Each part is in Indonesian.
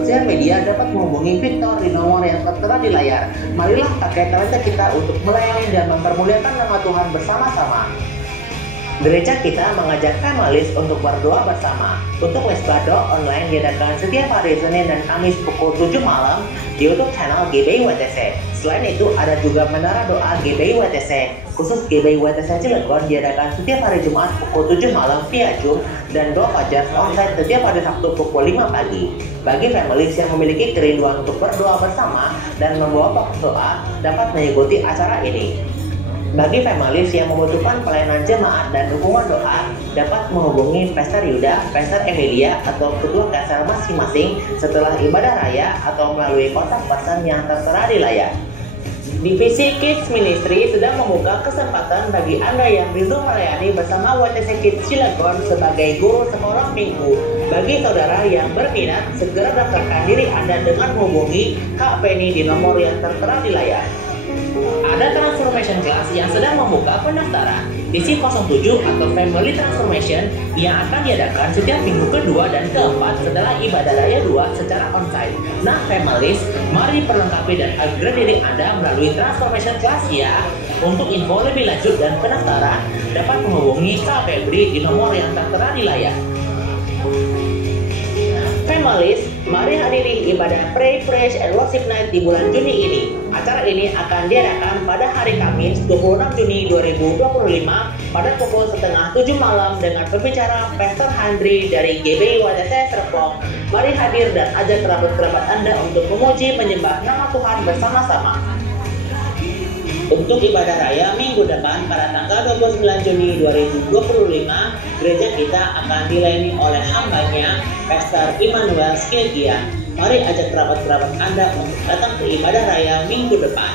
sosial media dapat menghubungi Victor di nomor yang tertera di layar. Marilah pakai talenta kita untuk melayani dan mempermuliakan nama Tuhan bersama-sama. Gereja kita mengajak families untuk berdoa bersama. Untuk Mesbah Doa online diadakan setiap hari Senin dan Kamis pukul 7 malam di YouTube channel GBI WTC. Selain itu, ada juga Menara Doa GBI WTC. Khusus GBI WTC Cilegon diadakan setiap hari Jumat pukul 7 malam via Zoom dan doa fajar onsite setiap hari Sabtu pukul 5 pagi. Bagi families yang memiliki kerinduan untuk berdoa bersama dan membawa box doa dapat mengikuti acara ini. Bagi families yang membutuhkan pelayanan jemaat dan dukungan doa, dapat menghubungi Pastor Yuda, Pastor Emilia, atau ketua kasar masing-masing setelah ibadah raya atau melalui kontak person yang tertera di layar. Divisi Kids Ministry sedang membuka kesempatan bagi Anda yang rindu melayani bersama WTC Kids Cilegon sebagai guru sekolah minggu. Bagi saudara yang berminat, segera daftarkan diri Anda dengan menghubungi Kak Penny di nomor yang tertera di layar. Ada Transformation Class yang sedang membuka pendaftaran. Divisi 07 atau Family Transformation yang akan diadakan setiap minggu kedua dan keempat setelah ibadah raya 2 secara onsite. Nah, families, mari perlengkapi dan upgrade diri Anda melalui Transformation Class ya. Untuk info lebih lanjut dan pendaftaran, dapat menghubungi Kak Febri di nomor yang tertera di layar. Families, mari hadiri ibadah Pray, Praise, and Worship Night di bulan Juni ini. Acara ini akan diadakan pada hari Kamis 26 Juni 2025 pada pukul setengah 7 malam dengan pembicara Pastor Handri dari GBI WTC Serpong. Mari hadir dan ajak kerabat-kerabat Anda untuk memuji menyembah nama Tuhan bersama-sama. Untuk ibadah raya minggu depan pada tanggal 29 Juni 2025, gereja kita akan dilayani oleh hambanya Pastor Immanuel Skilgia. Mari ajak kerabat-kerabat Anda untuk datang ke ibadah raya minggu depan.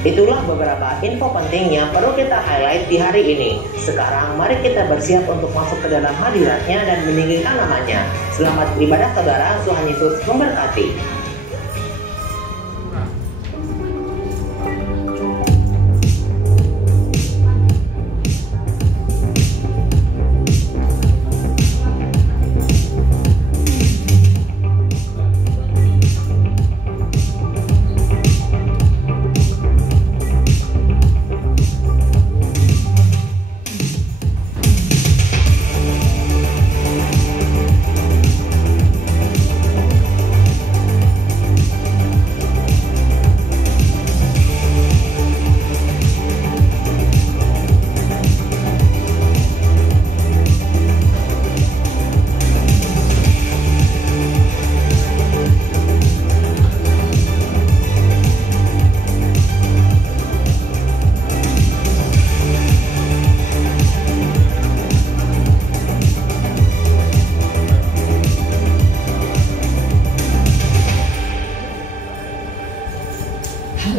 Itulah beberapa info penting yang perlu kita highlight di hari ini. Sekarang mari kita bersiap untuk masuk ke dalam hadiratnya dan meninggikan namanya. Selamat beribadah saudara, Tuhan Yesus memberkati.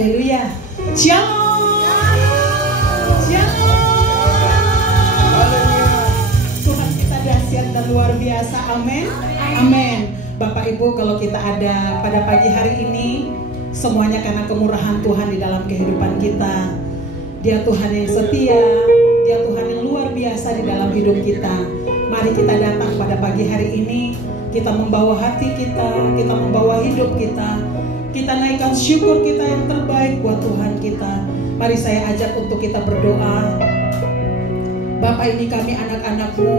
Haleluya. Shalom. Tuhan kita dahsyat dan luar biasa. Amin. Amin. Bapak Ibu, kalau kita ada pada pagi hari ini, semuanya karena kemurahan Tuhan di dalam kehidupan kita. Dia Tuhan yang setia, Dia Tuhan yang luar biasa di dalam hidup kita. Mari kita datang pada pagi hari ini, kita membawa hati kita, kita membawa hidup kita. Kita naikkan syukur kita yang terbaik buat Tuhan kita. Mari saya ajak untuk kita berdoa. Bapa, ini kami anak-anak-Mu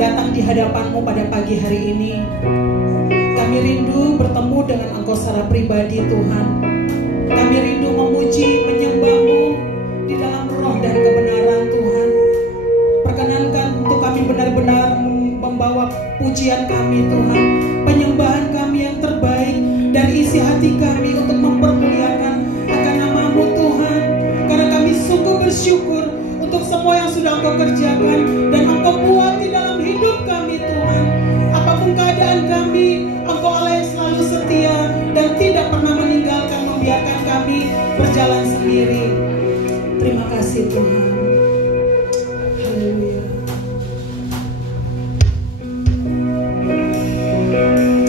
datang di hadapan-Mu pada pagi hari ini. Kami rindu bertemu dengan Engkau secara pribadi Tuhan. Kami rindu memuji, menyembah-Mu di dalam roh dan kebenaran Tuhan. Perkenankan untuk kami benar-benar membawa pujian kami Tuhan, penyembahan kami yang terbaik dari isi hati kami untuk mempermuliakan akan nama-Mu Tuhan. Karena kami sungguh bersyukur untuk semua yang sudah Engkau kerjakan dan Engkau buat di dalam hidup kami Tuhan. Apapun keadaan kami, Engkau Allah yang selalu setia dan tidak pernah meninggalkan, membiarkan kami berjalan sendiri. Terima kasih Tuhan. Haleluya. Terima kasih.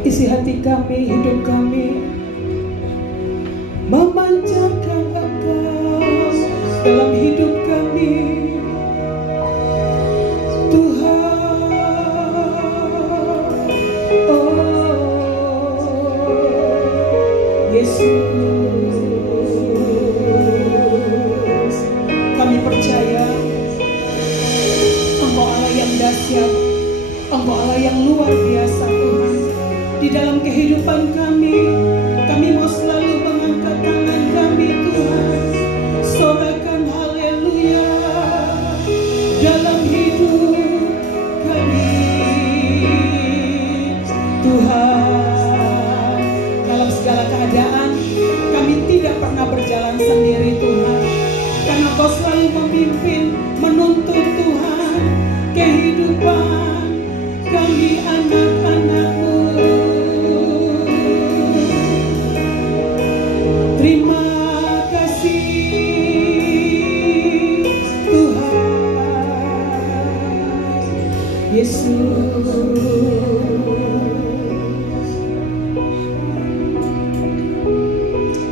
isi hati kami, hidup kami memancarkan Engkau dalam hidup kami, Tuhan. Oh Yesus, kami percaya Engkau Allah yang dahsyat, Engkau Allah yang luar biasa Tuhan. Di dalam kehidupan kami mau selalu mengangkat tangan kami Tuhan, sorakan haleluya dalam hidup kami Tuhan. Dalam segala keadaan kami tidak pernah berjalan sendiri Tuhan, karena Engkau selalu memimpin, menuntun Tuhan kehidupan kami anak-anak-Mu. Terima kasih Tuhan Yesus.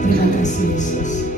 Terima kasih Yesus.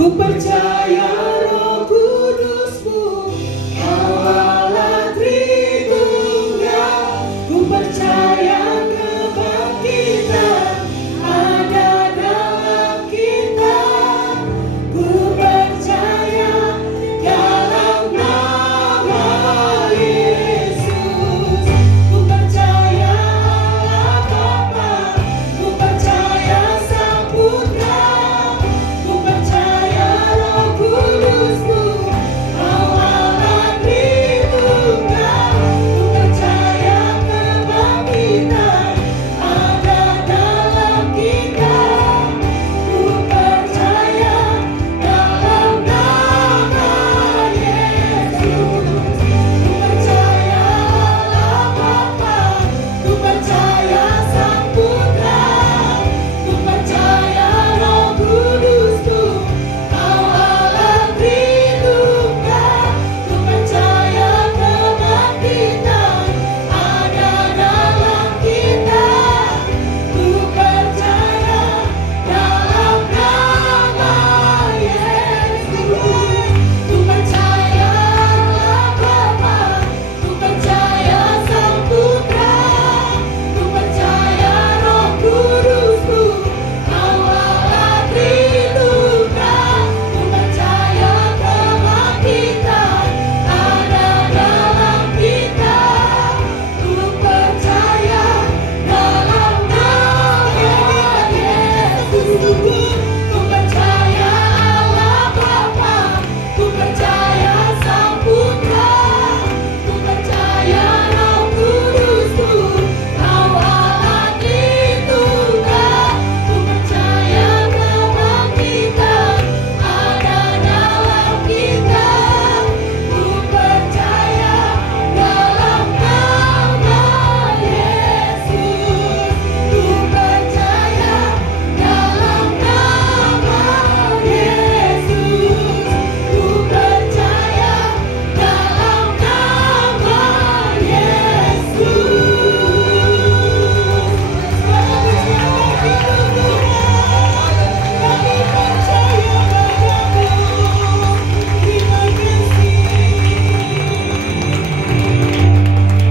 Ku percaya Roh Kudus-Mu, Kau Allah Tritunggal. Ku percaya kebangkitan ada dalam kita. Ku percaya dalam nama Yesus. Ku percaya Allah Bapa, ku percaya Sang Putra, ku percaya Roh Kudus-Mu, Kau Allah Tritunggal. Ku percaya kebangkitan ada dalam kita. Ku percaya dalam nama Yesus. Ku percaya Allah Bapa, ku percaya Sang Putra, ku percaya Roh Kudus-Mu, Kau Allah Tritunggal. Ku percaya kebangkitan ada dalam kita. Ku percaya dalam nama Yesus. Ku percaya Allah Bapa, ku percaya Sang Putra, ku percaya Roh Kudus-Mu, Kau Allah Tritunggal. Ku percaya kebangkitan ada dalam kita. Ku percaya dalam nama Yesus. Ku percaya Allah Bapa, ku percaya Sang Putra, ku percaya Roh Kudus-Mu, Kau Allah Tritunggal. Ku percaya kebangkitan ada dalam kita. Ku percaya dalam nama Yesus. Ku percaya dalam nama Yesus. Ku percaya dalam nama Yesus. Kami percaya padamu. Terima kasih.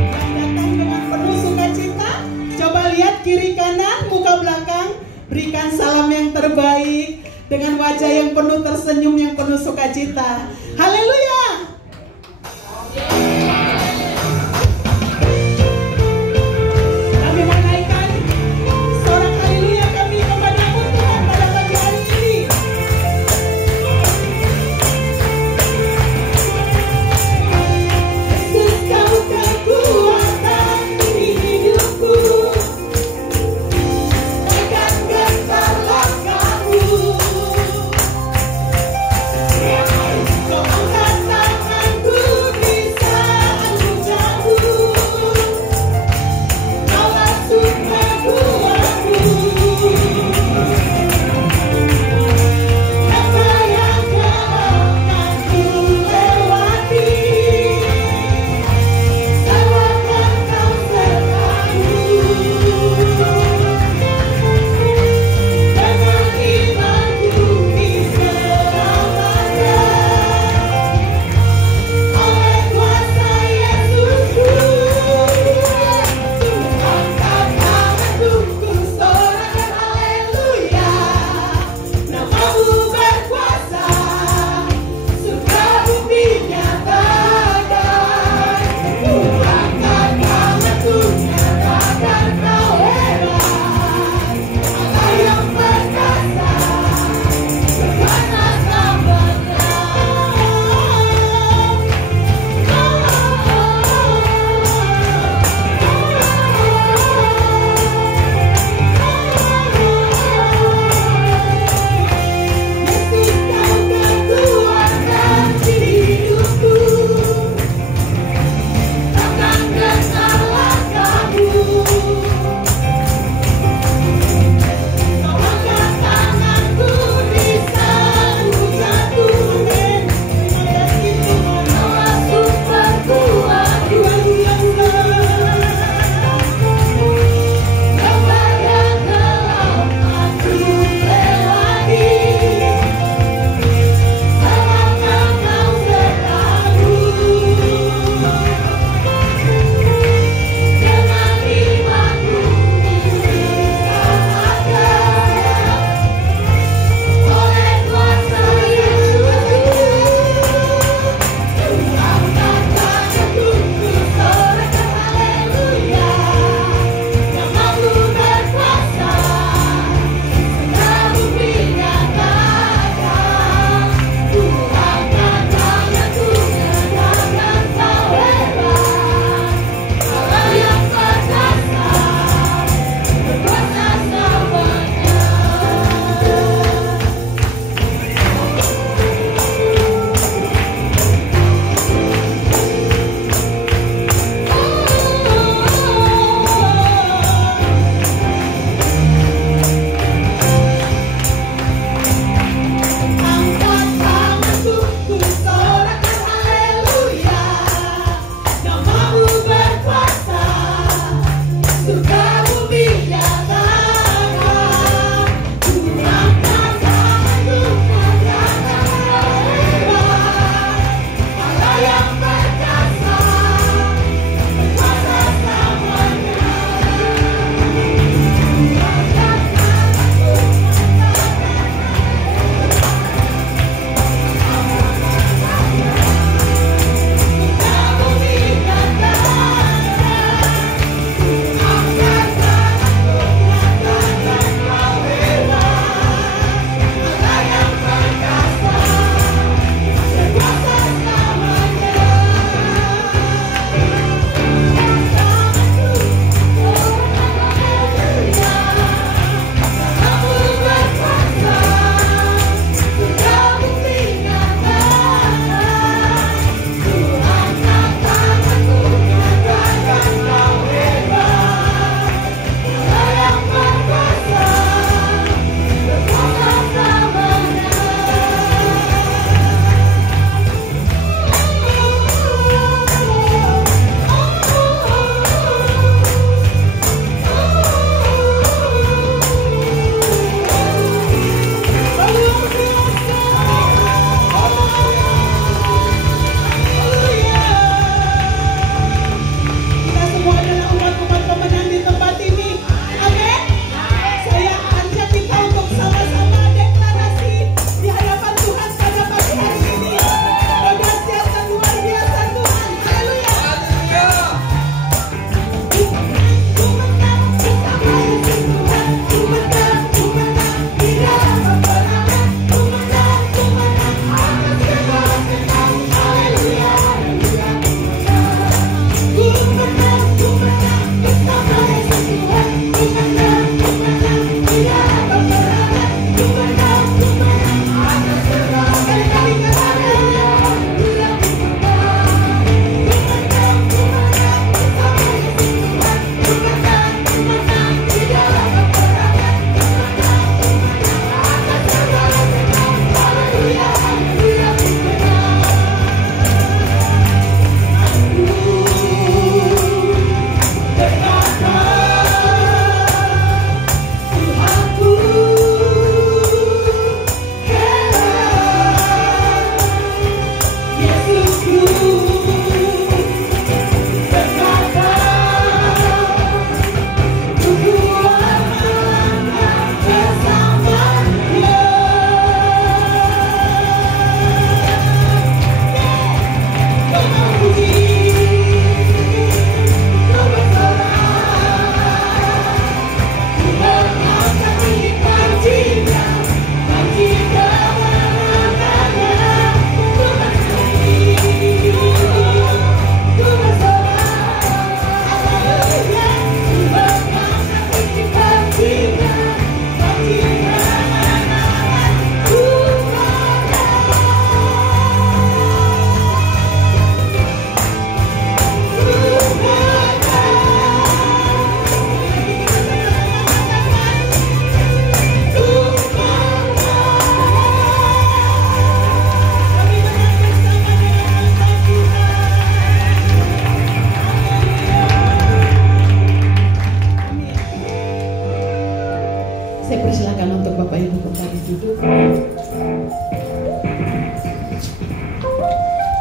Yang datang dengan penuh sukacita, coba lihat kiri kanan, muka belakang, berikan salam yang terbaik dengan wajah yang penuh tersenyum, yang penuh sukacita. Haleluya. Kami menaikkan sorak haleluya kami kepadamu Tuhan pada pagi hari ini. Yesus, Kau kekuatan di hidupku, tegar getar langkahku. Kau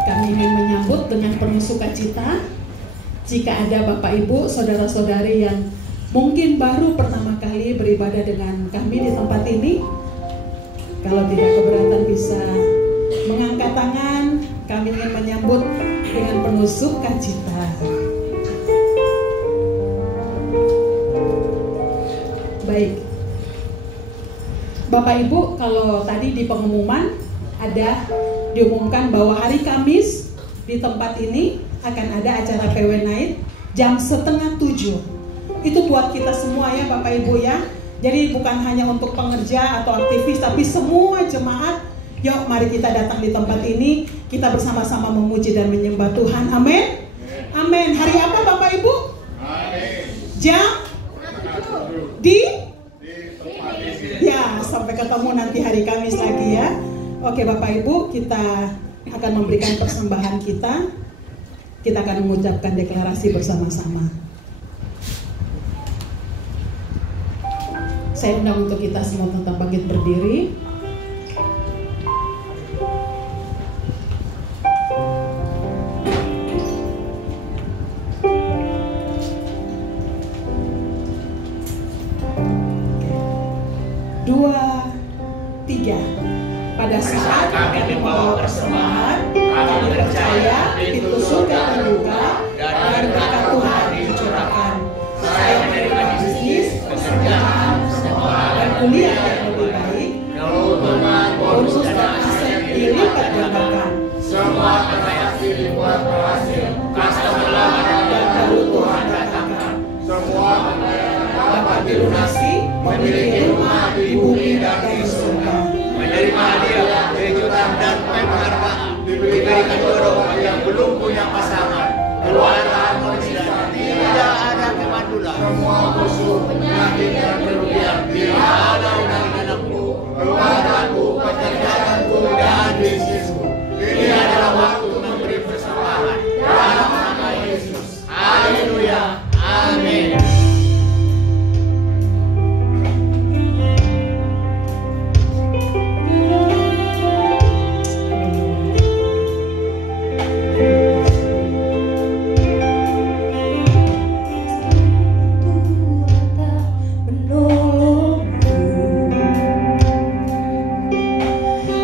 Kami ingin menyambut dengan penuh sukacita. Jika ada Bapak Ibu, saudara-saudari yang mungkin baru pertama kali beribadah dengan kami di tempat ini, kalau tidak keberatan bisa mengangkat tangan. Kami ingin menyambut dengan penuh sukacita. Baik, Bapak Ibu, kalau tadi di pengumuman ada diumumkan bahwa hari Kamis di tempat ini akan ada acara PW Night jam 6:30. Itu buat kita semua ya Bapak Ibu ya. Jadi bukan hanya untuk pengerja atau aktivis, tapi semua jemaat. Yuk mari kita datang di tempat ini, kita bersama-sama memuji dan menyembah Tuhan. Amin. Amin. Hari apa Bapak Ibu? Jam di ya, sampai ketemu nanti hari Kamis lagi ya. Oke Bapak Ibu, kita akan memberikan persembahan kita. Kita akan mengucapkan deklarasi bersama-sama. Saya undang untuk kita semua tetap bangkit berdiri. Dua, tiga. Pada saat kami membawa persembahan, kami percaya pintu surga terbuka dan berkat Tuhan dicurahkan. Saya menerima bisnis, pekerjaan, sekolah, dan kuliah yang lebih baik. Bonus dan aset dilipat gandakan. Semua transaksi dibuat berhasil. Customer dan baru Tuhan datangkan. Semua dapat dilunasi, memiliki rumah di bumi dan di surga. Menerima hadiah, kejutan dan penghargaan. Diberikan jodoh yang belum punya pasangan. Keluarga harmonis dan tidak ada kemandulan. Semua musuh, penyakit dan kerugian tidak ada dari anakku, keluargaku, pekerjaanku dan bisnisku. Ini adalah waktu memberi persembahan dalam nama Yesus. Haleluya. Amin.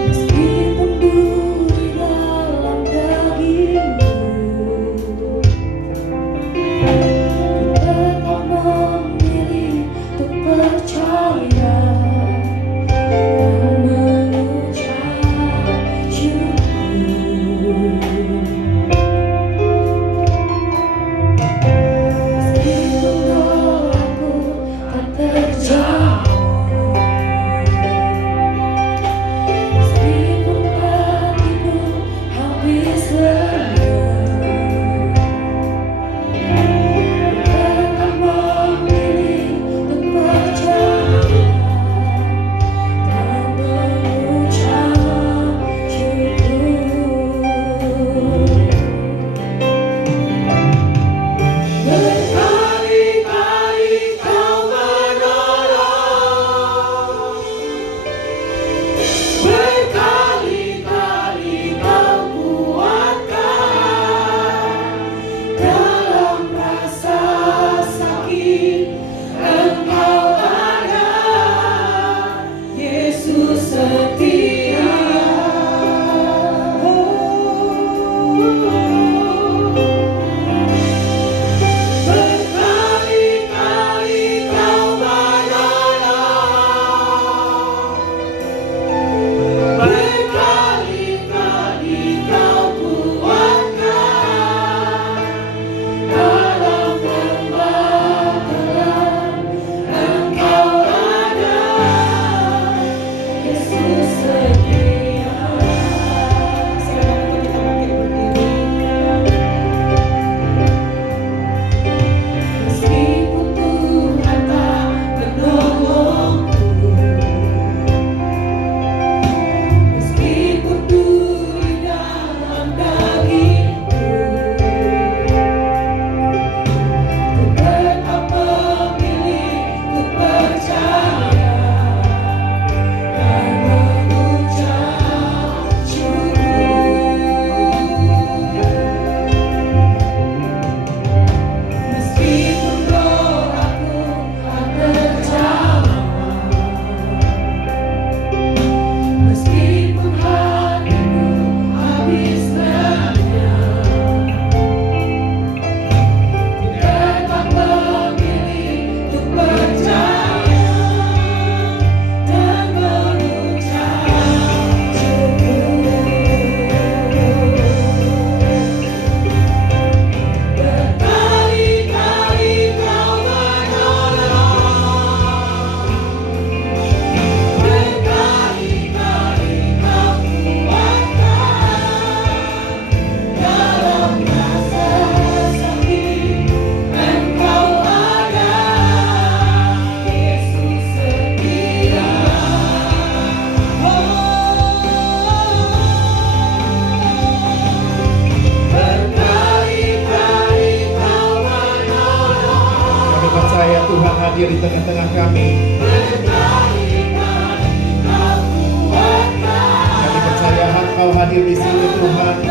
Meskipun duri dalam hadir di tengah-tengah kami. Kami percaya Engkau hadir di sini Tuhan.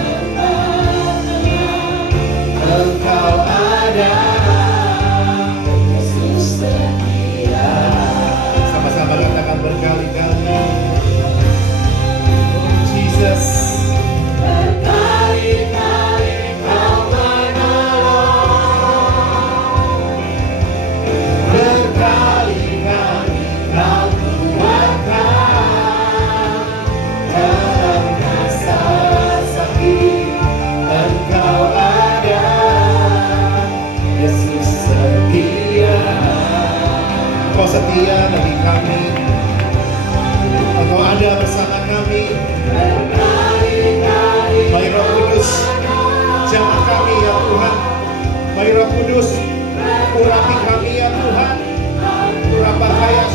Engkau ada. Sama-sama katakan berkali-kali. Oh Jesus. Berkali-kali Kau menolong. Berkali-kali Kau kuatkan. Dalam masa sakit Engkau ada. Yesus setia. Engkau setia bagi kami. Engkau ada bersama kami. Baik Roh Kudus, jamah kami ya Tuhan. Baik Roh Kudus, urapi kami ya Tuhan. Urapakaya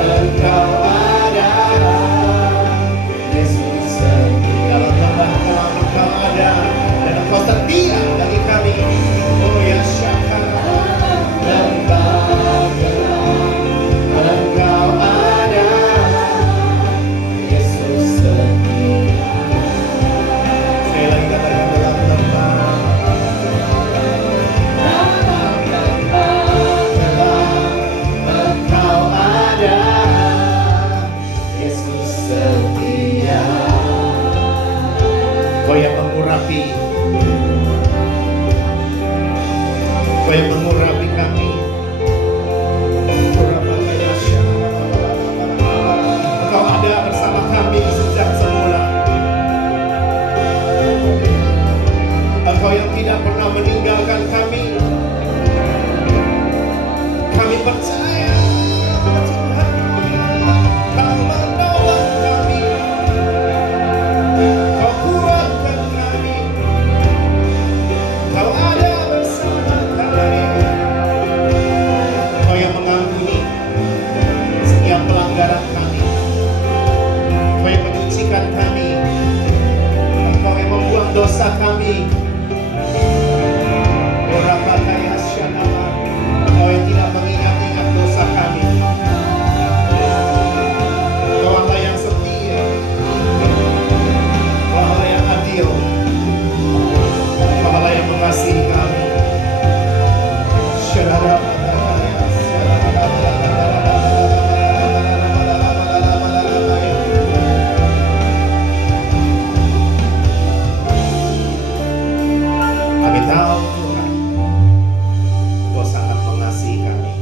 Engkau ada. Yesus setia. Dalam lembah kelam Engkau ada. Dan Engkau setia bagi kami. Oh ya syakar. Lembah kelam Engkau ada. Yesus setia. Sekali lagi katakan dalam lembah Engkau ada. Yesus setia. Kau yang mengurapi, Kau yang mengurapi kami. Engkau ada bersama kami sejak semula. Engkau yang tidak pernah meninggalkan kami. Kami percaya Tuhan, Kau menolong kami. Kau kuatkan kami. Kau ada bersama kami. Kau yang mengampuni setiap pelanggaran kami. Kau yang menyucikan kami. Engkau yang membuang dosa kami. Engkau yang tidak mengingat-ingat dosa kami. Engkau Allah yang setia. Engkau Allah yang adil. Engkau Allah yang mengasihi kami. Kami tahu Tuhan, Engkau sangat mengasihi kami.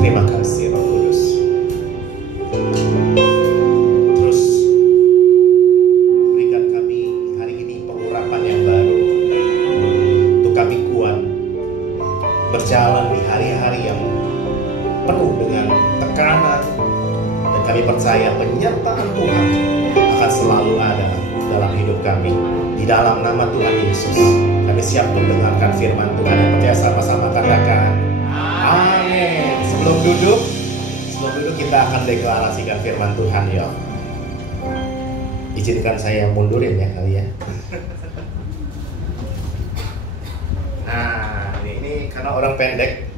Terima kasih Roh Kudus. Terus berikan kami hari ini pengurapan yang baru untuk kami kuat berjalan di hari-hari yang penuh dengan tekanan, dan kami percaya penyertaan Tuhan akan selalu ada dalam hidup kami. Di dalam nama Tuhan Yesus, kami siap mendengarkan firman Tuhan. Yang percaya sama-sama katakan amin. Sebelum duduk kita akan deklarasikan firman Tuhan ya. Izinkan saya mundurin ya kali ya. Nah, ini karena orang pendek.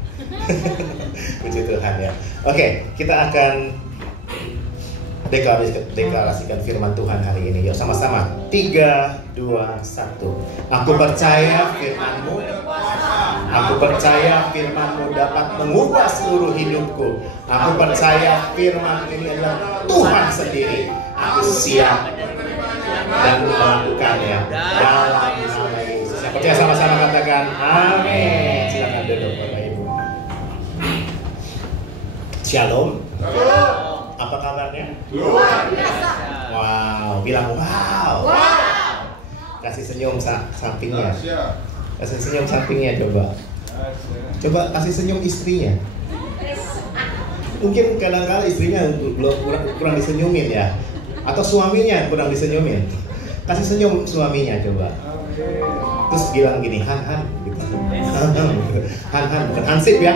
Puji Tuhan ya. Oke, kita akan deklarasikan firman Tuhan hari ini. Yuk sama-sama. 3, 2, 1. Aku percaya firman-Mu. Aku percaya firman-Mu dapat mengubah seluruh hidupku. Aku percaya firman ini adalah Tuhan sendiri. Aku siap dan melakukannya dalam nama Yesus. Yang percaya sama-sama katakan amin. Silakan duduk Bapak Ibu. Shalom. Apa kabarnya? Luar biasa. Wow, bilang wow. Kasih senyum sampingnya. Kasih senyum sampingnya coba. Coba kasih senyum istrinya. Mungkin kadang-kadang istrinya kurang disenyumin ya. Atau suaminya kurang disenyumin. Kasih senyum suaminya coba. Terus bilang gini, Han gitu. Han bukan Hansip ya.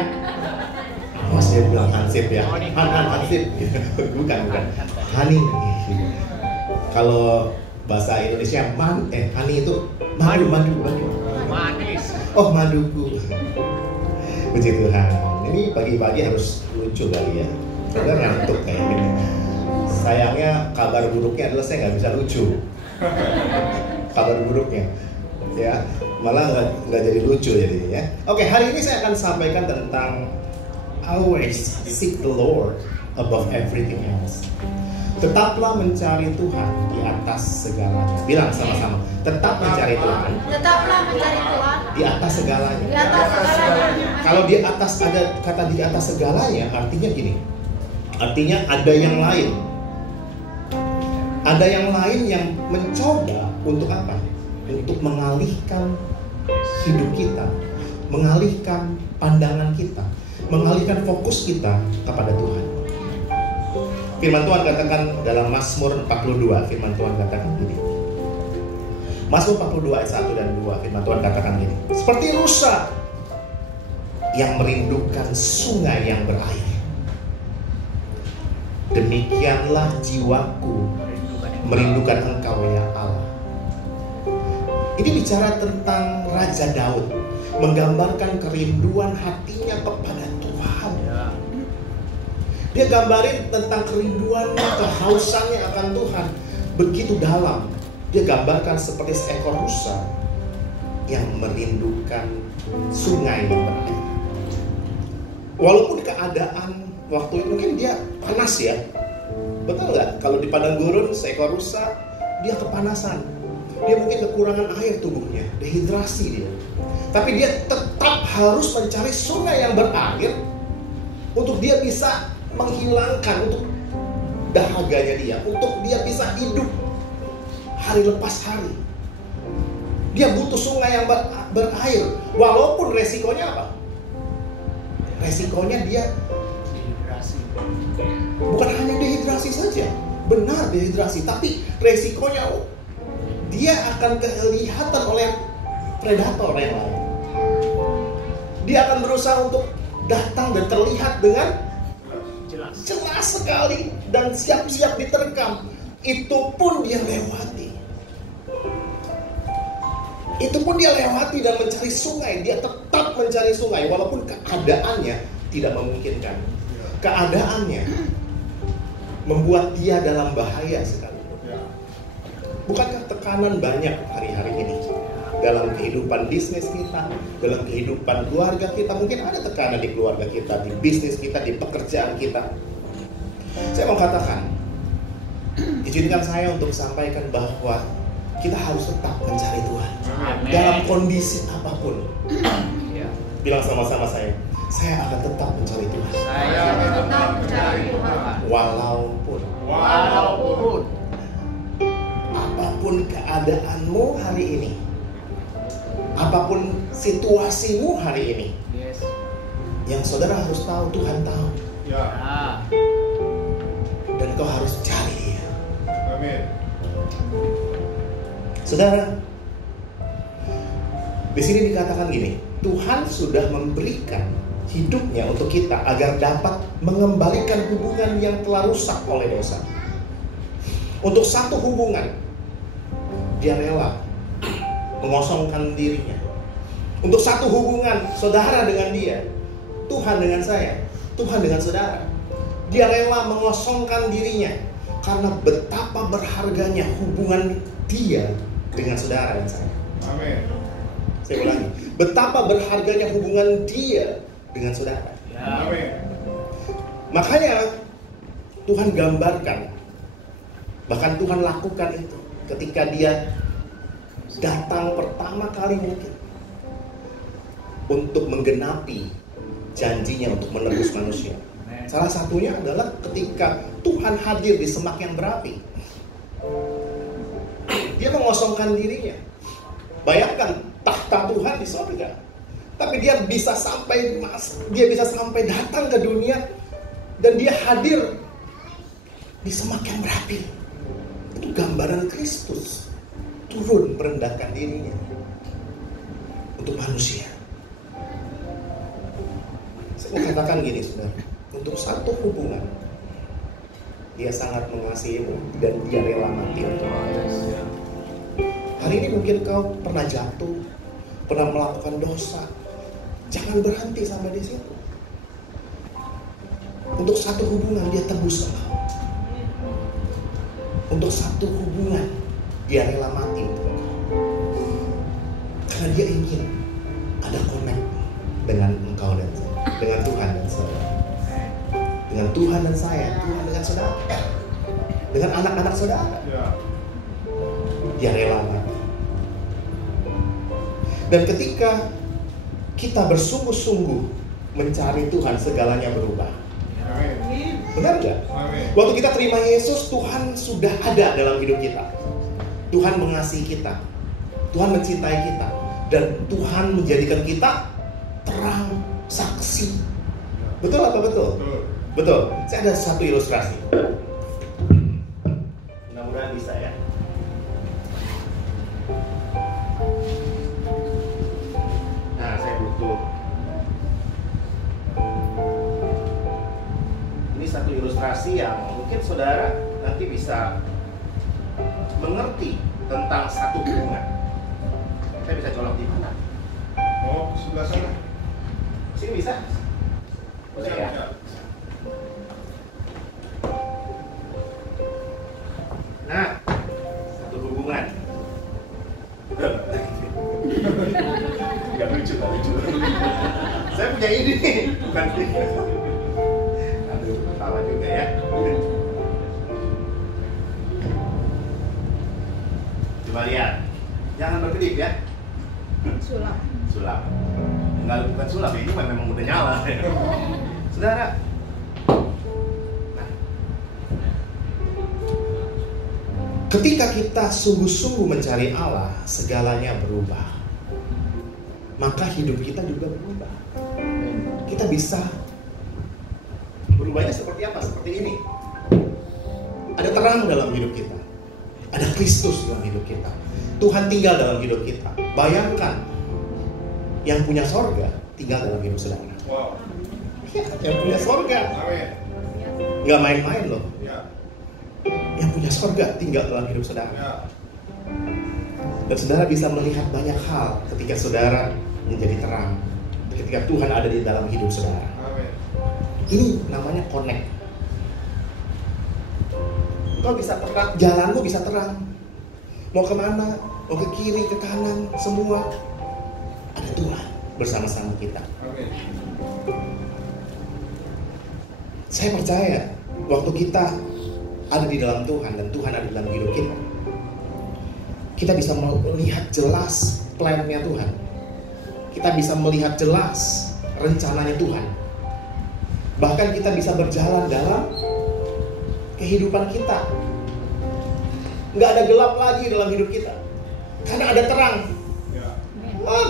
Mas dia bilang Hansip ya. Han Hansip. Bukan. Hani. Kalau Bahasa Indonesia ani itu madu. Manis. Oh, maduku. Puji Tuhan. Ini pagi-pagi harus lucu kali ya. Karena ngantuk kayaknya. Sayangnya kabar buruknya adalah saya nggak bisa lucu. Kabar buruknya, ya malah nggak jadi lucu jadinya. Oke, hari ini saya akan sampaikan tentang always seek the Lord above everything else. Tetaplah mencari Tuhan di atas segalanya. Bilang sama-sama, tetap mencari Tuhan. Tetaplah mencari Tuhan Di atas segalanya. di atas segalanya. Kalau di atas ada kata di atas segalanya, artinya gini. Artinya ada yang lain. Ada yang lain yang mencoba untuk apa? Untuk mengalihkan hidup kita, mengalihkan pandangan kita, mengalihkan fokus kita kepada Tuhan. Firman Tuhan katakan dalam Mazmur 42, firman Tuhan katakan gini. Mazmur 42 ayat 1 dan 2, firman Tuhan katakan gini. Seperti rusa yang merindukan sungai yang berair, demikianlah jiwaku merindukan Engkau ya Allah. Ini bicara tentang Raja Daud, menggambarkan kerinduan hatinya kepada Tuhan. Dia gambarin tentang kerinduannya, kehausannya akan Tuhan begitu dalam. Dia gambarkan seperti seekor rusa yang merindukan sungai yang berair. Walaupun keadaan waktu itu mungkin dia panas ya, betul nggak? Kalau di padang gurun seekor rusa dia kepanasan, dia mungkin kekurangan air tubuhnya, dehidrasi dia. Tapi dia tetap harus mencari sungai yang berair untuk dia bisa menghilangkan untuk dahaganya dia, untuk dia bisa hidup hari lepas hari. Dia butuh sungai yang berair, walaupun resikonya apa? Resikonya dia bukan hanya dehidrasi saja, benar dehidrasi, tapi resikonya dia akan kelihatan oleh predator yang lain. Dia akan berusaha untuk datang dan terlihat dengan jelas sekali dan siap-siap diterkam. Itu pun dia lewati. Itu pun dia lewati dan mencari sungai. Dia tetap mencari sungai walaupun keadaannya tidak memungkinkan. Keadaannya membuat dia dalam bahaya sekali. Bukankah tekanan banyak hari-hari ini dalam kehidupan bisnis kita, dalam kehidupan keluarga kita? Mungkin ada tekanan di keluarga kita, di bisnis kita, di pekerjaan kita. Saya mau katakan, izinkan saya untuk sampaikan bahwa kita harus tetap mencari Tuhan. Amen. Dalam kondisi apapun. Bilang sama-sama saya akan tetap mencari Tuhan. Saya akan tetap mencari Tuhan. Walaupun apapun keadaanmu hari ini, apapun situasimu hari ini, Yes. yang saudara harus tahu, Tuhan tahu. Ah. Dan kau harus cari Dia. Amin. Saudara, di sini dikatakan gini, Tuhan sudah memberikan hidupnya untuk kita agar dapat mengembalikan hubungan yang telah rusak oleh dosa. Untuk satu hubungan, Dia rela mengosongkan dirinya. Untuk satu hubungan, saudara dengan Dia, Tuhan dengan saya, Tuhan dengan saudara, Dia rela mengosongkan dirinya karena betapa berharganya hubungan Dia dengan saudara dan saya. Amin. Saya ulangi, betapa berharganya hubungan Dia dengan saudara. Amin. Makanya Tuhan gambarkan, bahkan Tuhan lakukan itu ketika Dia datang pertama kali mungkin untuk menggenapi janjinya untuk menebus manusia. Salah satunya adalah ketika Tuhan hadir di semak yang berapi. Dia mengosongkan dirinya. Bayangkan tahta Tuhan di surga, tapi dia bisa sampai datang ke dunia dan dia hadir di semak yang berapi. Itu gambaran Kristus turun merendahkan dirinya untuk manusia. Saya mau katakan gini, saudara, untuk satu hubungan Dia sangat mengasihimu dan dia rela mati untukmu. Hari ini mungkin kau pernah jatuh, pernah melakukan dosa. Jangan berhenti sampai di situ. Untuk satu hubungan dia tebus kau. Untuk satu hubungan dia rela mati untuk kau. Karena dia ingin ada connect dengan engkau dan saya, dengan Tuhan dan saudara, dengan Tuhan dan saya, Tuhan dengan saudara, dengan anak-anak saudara. Dia rela mati. Dan ketika kita bersungguh-sungguh mencari Tuhan, segalanya berubah. Benar nggak? Waktu kita terima Yesus, Tuhan sudah ada dalam hidup kita. Tuhan mengasihi kita, Tuhan mencintai kita, dan Tuhan menjadikan kita terang, saksi. Betul apa betul? Betul. Saya ada satu ilustrasi. Mudah-mudahan bisa ya. Nah, saya butuh. Ini satu ilustrasi yang mungkin saudara nanti bisa mengerti tentang satu hubungan. Saya bisa colok di mana? Oh, sebelah sana. Sini bisa? Boleh ya? Nah, satu hubungan. Gak lucu, gak lucu. Saya punya ide, bukan sih. Aduh, ketawa juga ya. Coba lihat, jangan berkedip ya. Sulap. Sulap. Enggak, bukan sulap, ini memang udah nyala. Saudara. Nah. Ketika kita sungguh-sungguh mencari Allah, segalanya berubah. Maka hidup kita juga berubah. Kita bisa berubahnya seperti apa? Seperti ini. Ada terang dalam hidup kita. Ada Kristus dalam hidup kita. Tuhan tinggal dalam hidup kita. Bayangkan, yang punya sorga tinggal dalam hidup saudara. Wow. Ya, yang punya sorga. Amin. Nggak main-main loh. Ya. Yang punya sorga tinggal dalam hidup saudara. Ya. Dan saudara bisa melihat banyak hal ketika saudara menjadi terang. Ketika Tuhan ada di dalam hidup saudara. Amin. Ini namanya connect. Kau bisa terang, jalanmu bisa terang. Mau kemana, mau ke kiri, ke kanan, semua ada Tuhan bersama-sama kita. Amin. Saya percaya waktu kita ada di dalam Tuhan dan Tuhan ada di dalam hidup kita, kita bisa melihat jelas plan-nya Tuhan. Kita bisa melihat jelas rencananya Tuhan. Bahkan kita bisa berjalan dalam kehidupan kita. Nggak ada gelap lagi dalam hidup kita, karena ada terang. Ya.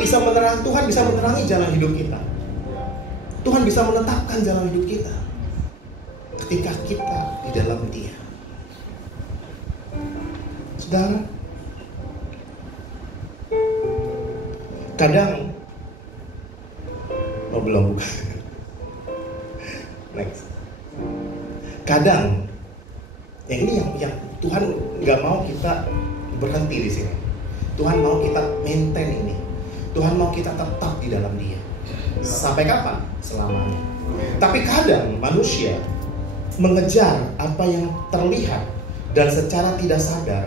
Bisa menerang, Tuhan bisa menerangi jalan hidup kita. Ya. Tuhan bisa menetapkan jalan hidup kita ketika kita di dalam Dia. Saudara, kadang belum next. Kadang yang ini yang Tuhan nggak mau kita berhenti di sini. Tuhan mau kita maintain ini. Tuhan mau kita tetap di dalam Dia. Sampai kapan? Selamanya. Tapi kadang manusia mengejar apa yang terlihat dan secara tidak sadar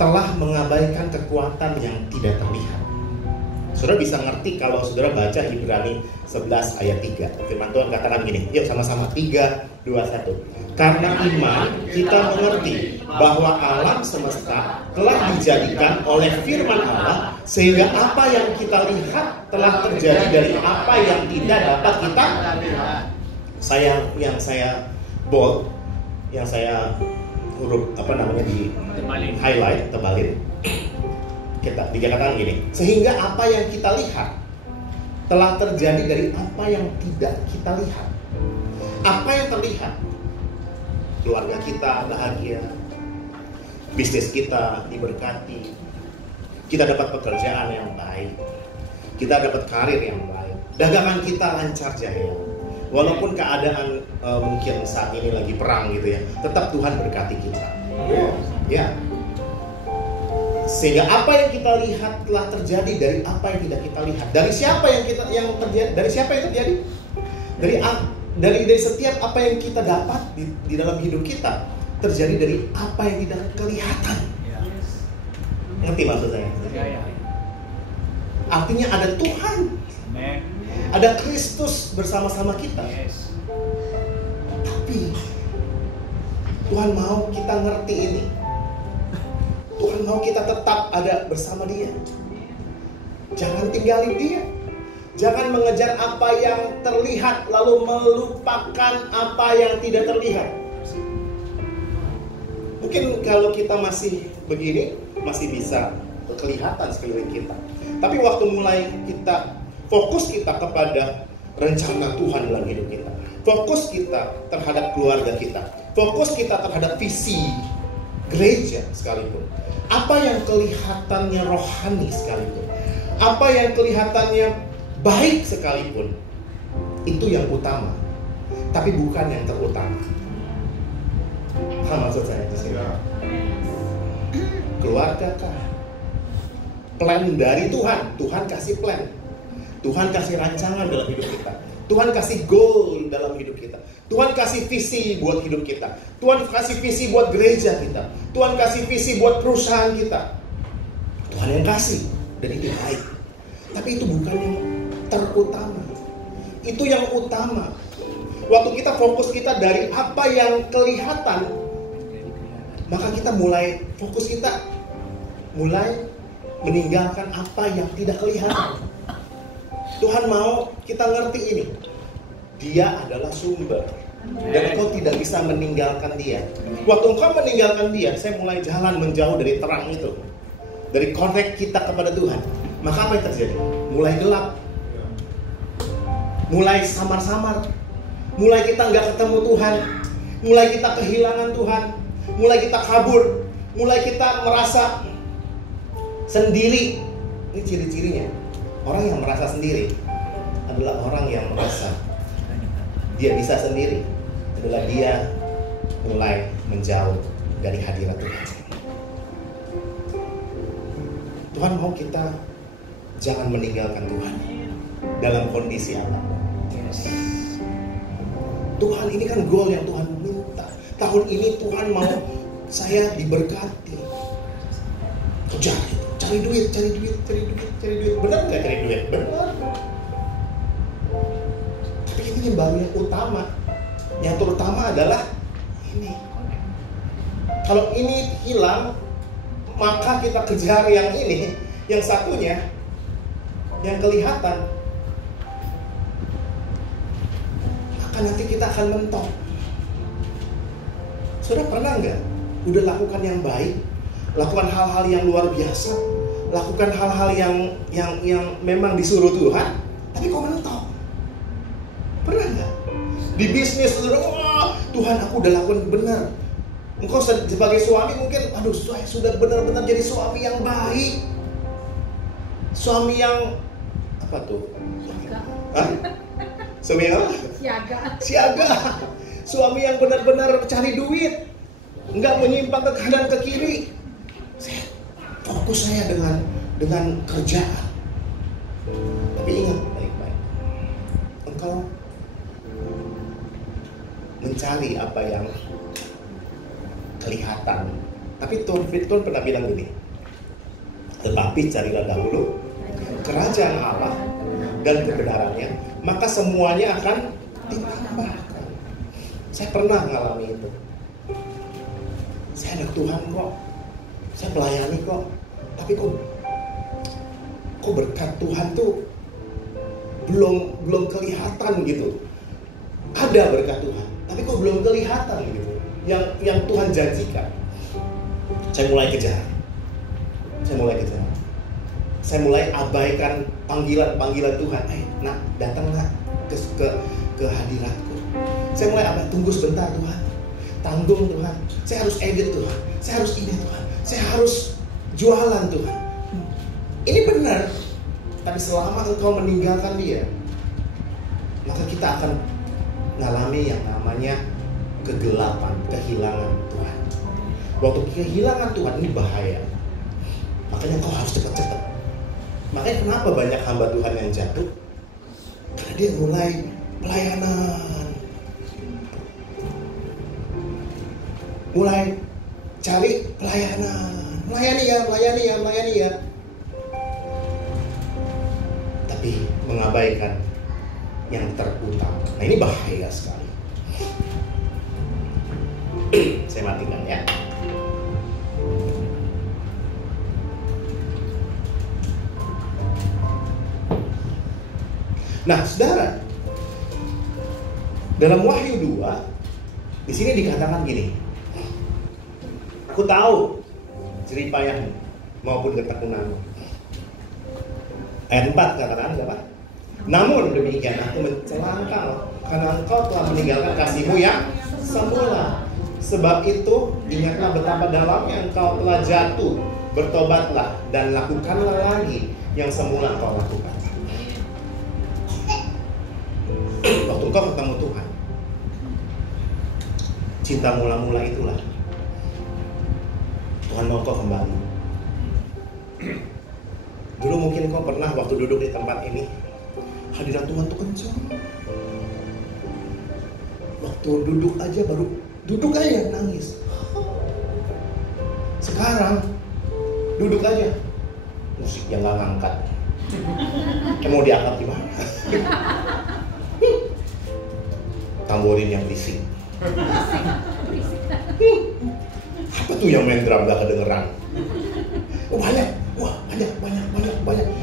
telah mengabaikan kekuatan yang tidak terlihat. Saudara bisa ngerti kalau saudara baca Ibrani 11 ayat 3. Firman Tuhan katakan gini, yuk sama-sama 3, 2, 1. Karena iman kita mengerti bahwa alam semesta telah dijadikan oleh firman Allah, sehingga apa yang kita lihat telah terjadi dari apa yang tidak dapat kita yang saya bold, yang saya huruf di highlight, tebalin. Kita dikatakan gini, sehingga apa yang kita lihat telah terjadi dari apa yang tidak kita lihat. Apa yang terlihat? Keluarga kita bahagia, bisnis kita diberkati, kita dapat pekerjaan yang baik, kita dapat karir yang baik, dagangan kita lancar jaya, Walaupun keadaan mungkin saat ini lagi perang gitu ya, tetap Tuhan berkati kita. Ya. Sehingga apa yang kita lihat telah terjadi dari apa yang tidak kita lihat. Dari siapa yang terjadi? Dari siapa yang terjadi? Dari setiap apa yang kita dapat di dalam hidup kita terjadi dari apa yang tidak kelihatan. Ngerti maksud saya? Artinya ada Tuhan, ada Kristus bersama-sama kita. Tapi Tuhan mau kita ngerti ini. Tuhan mau kita tetap ada bersama Dia. Jangan tinggalin Dia. Jangan mengejar apa yang terlihat lalu melupakan apa yang tidak terlihat. Mungkin kalau kita masih begini, masih bisa kelihatan sekeliling kita. Tapi waktu mulai kita fokus kita kepada rencana Tuhan dalam hidup kita, fokus kita terhadap keluarga kita, fokus kita terhadap visi gereja sekalipun, apa yang kelihatannya rohani sekalipun, apa yang kelihatannya baik sekalipun, itu yang utama, tapi bukan yang terutama. Paham maksud saya di sini? Keluarga kah? Plan dari Tuhan. Tuhan kasih plan. Tuhan kasih rancangan dalam hidup kita. Tuhan kasih goal dalam hidup kita. Tuhan kasih visi buat hidup kita. Tuhan kasih visi buat gereja kita. Tuhan kasih visi buat perusahaan kita. Tuhan yang kasih. Dan itu baik. Tapi itu bukan yang terutama. Itu yang utama. Waktu kita fokus kita dari apa yang kelihatan, maka kita mulai fokus kita mulai meninggalkan apa yang tidak kelihatan. Tuhan mau kita ngerti ini. Dia adalah sumber. Dan engkau tidak bisa meninggalkan Dia. Waktu engkau meninggalkan Dia, saya mulai jalan menjauh dari terang itu. Dari connect kita kepada Tuhan. Maka apa yang terjadi? Mulai gelap. Mulai samar-samar. Mulai kita nggak ketemu Tuhan. Mulai kita kehilangan Tuhan. Mulai kita kabur. Mulai kita merasa sendiri. Ini ciri-cirinya. Orang yang merasa sendiri adalah orang yang merasa dia bisa sendiri. Adalah dia mulai menjauh dari hadirat Tuhan. Tuhan mau kita jangan meninggalkan Tuhan dalam kondisi apapun. Tuhan, ini kan goal yang Tuhan minta. Tahun ini Tuhan mau saya diberkati. Kejar itu. Cari duit. Benar nggak cari duit? Benar. Tapi ini yang baru yang utama. Yang terutama adalah ini. Kalau ini hilang, maka kita kejar yang ini. Yang satunya, yang kelihatan. Maka nanti kita akan mentok. Saudara pernah nggak? Udah lakukan yang baik, lakukan hal-hal yang luar biasa, lakukan hal-hal yang memang disuruh Tuhan, tapi kok mentok? Pernah nggak? Di bisnis, wah, Tuhan aku udah lakukan benar. Engkau sebagai suami mungkin, aduh saya sudah benar-benar jadi suami yang baik, suami yang apa tuh? Hah? Suami yang apa? Siaga. Suami yang benar-benar cari duit, nggak menyimpang ke kanan ke kiri. Fokus saya dengan kerjaan. Tapi ingat baik-baik, engkau mencari apa yang kelihatan. Tapi Tuhan pernah bilang gini, tetapi carilah dahulu kerajaan Allah dan kebenarannya, maka semuanya akan ditambahkan. Saya pernah mengalami itu. Saya anak Tuhan kok, saya melayani kok, tapi kok berkat Tuhan tuh belum kelihatan gitu. Ada berkat Tuhan, tapi kok belum kelihatan gitu. Yang Tuhan janjikan. Saya mulai kejar. Saya mulai abaikan panggilan Tuhan. Nak, datang nak ke hadiratku. Saya mulai tunggu sebentar Tuhan. Tanggung Tuhan. Saya harus edit Tuhan. Saya harus ini Tuhan. Saya harus jualan Tuhan. Ini benar. Tapi selama engkau meninggalkan Dia, maka kita akan ngalami yang namanya kegelapan, kehilangan Tuhan. Waktu kehilangan Tuhan ini bahaya. Makanya kau harus cepat-cepat. Makanya kenapa banyak hamba Tuhan yang jatuh? Karena dia mulai pelayanan, mulai cari pelayanan, melayani ya. Tapi mengabaikan yang terutama. Nah, ini bahaya sekali. Saya matikan ya. Nah, saudara, dalam Wahyu 2 di sini dikatakan gini. Aku tahu jeripayahmu maupun ketekunanmu. Ayat 4 katakan apa? Namun demikian aku mencela engkau karena engkau telah meninggalkan kasihmu yang semula. Sebab itu ingatlah betapa dalamnya engkau telah jatuh. Bertobatlah dan lakukanlah lagi yang semula engkau lakukan. Waktu engkau ketemu Tuhan, cinta mula-mula itulah Tuhan mau kau kembali. Dulu mungkin kau pernah waktu duduk di tempat ini, hadirat Tuhan tuh kencang. Waktu duduk aja nangis. Sekarang duduk aja, musiknya nggak ngangkat. Mau diangkat gimana? Tamborin yang bising. Apa tuh yang main drum gak kedengeran? Oh, banyak.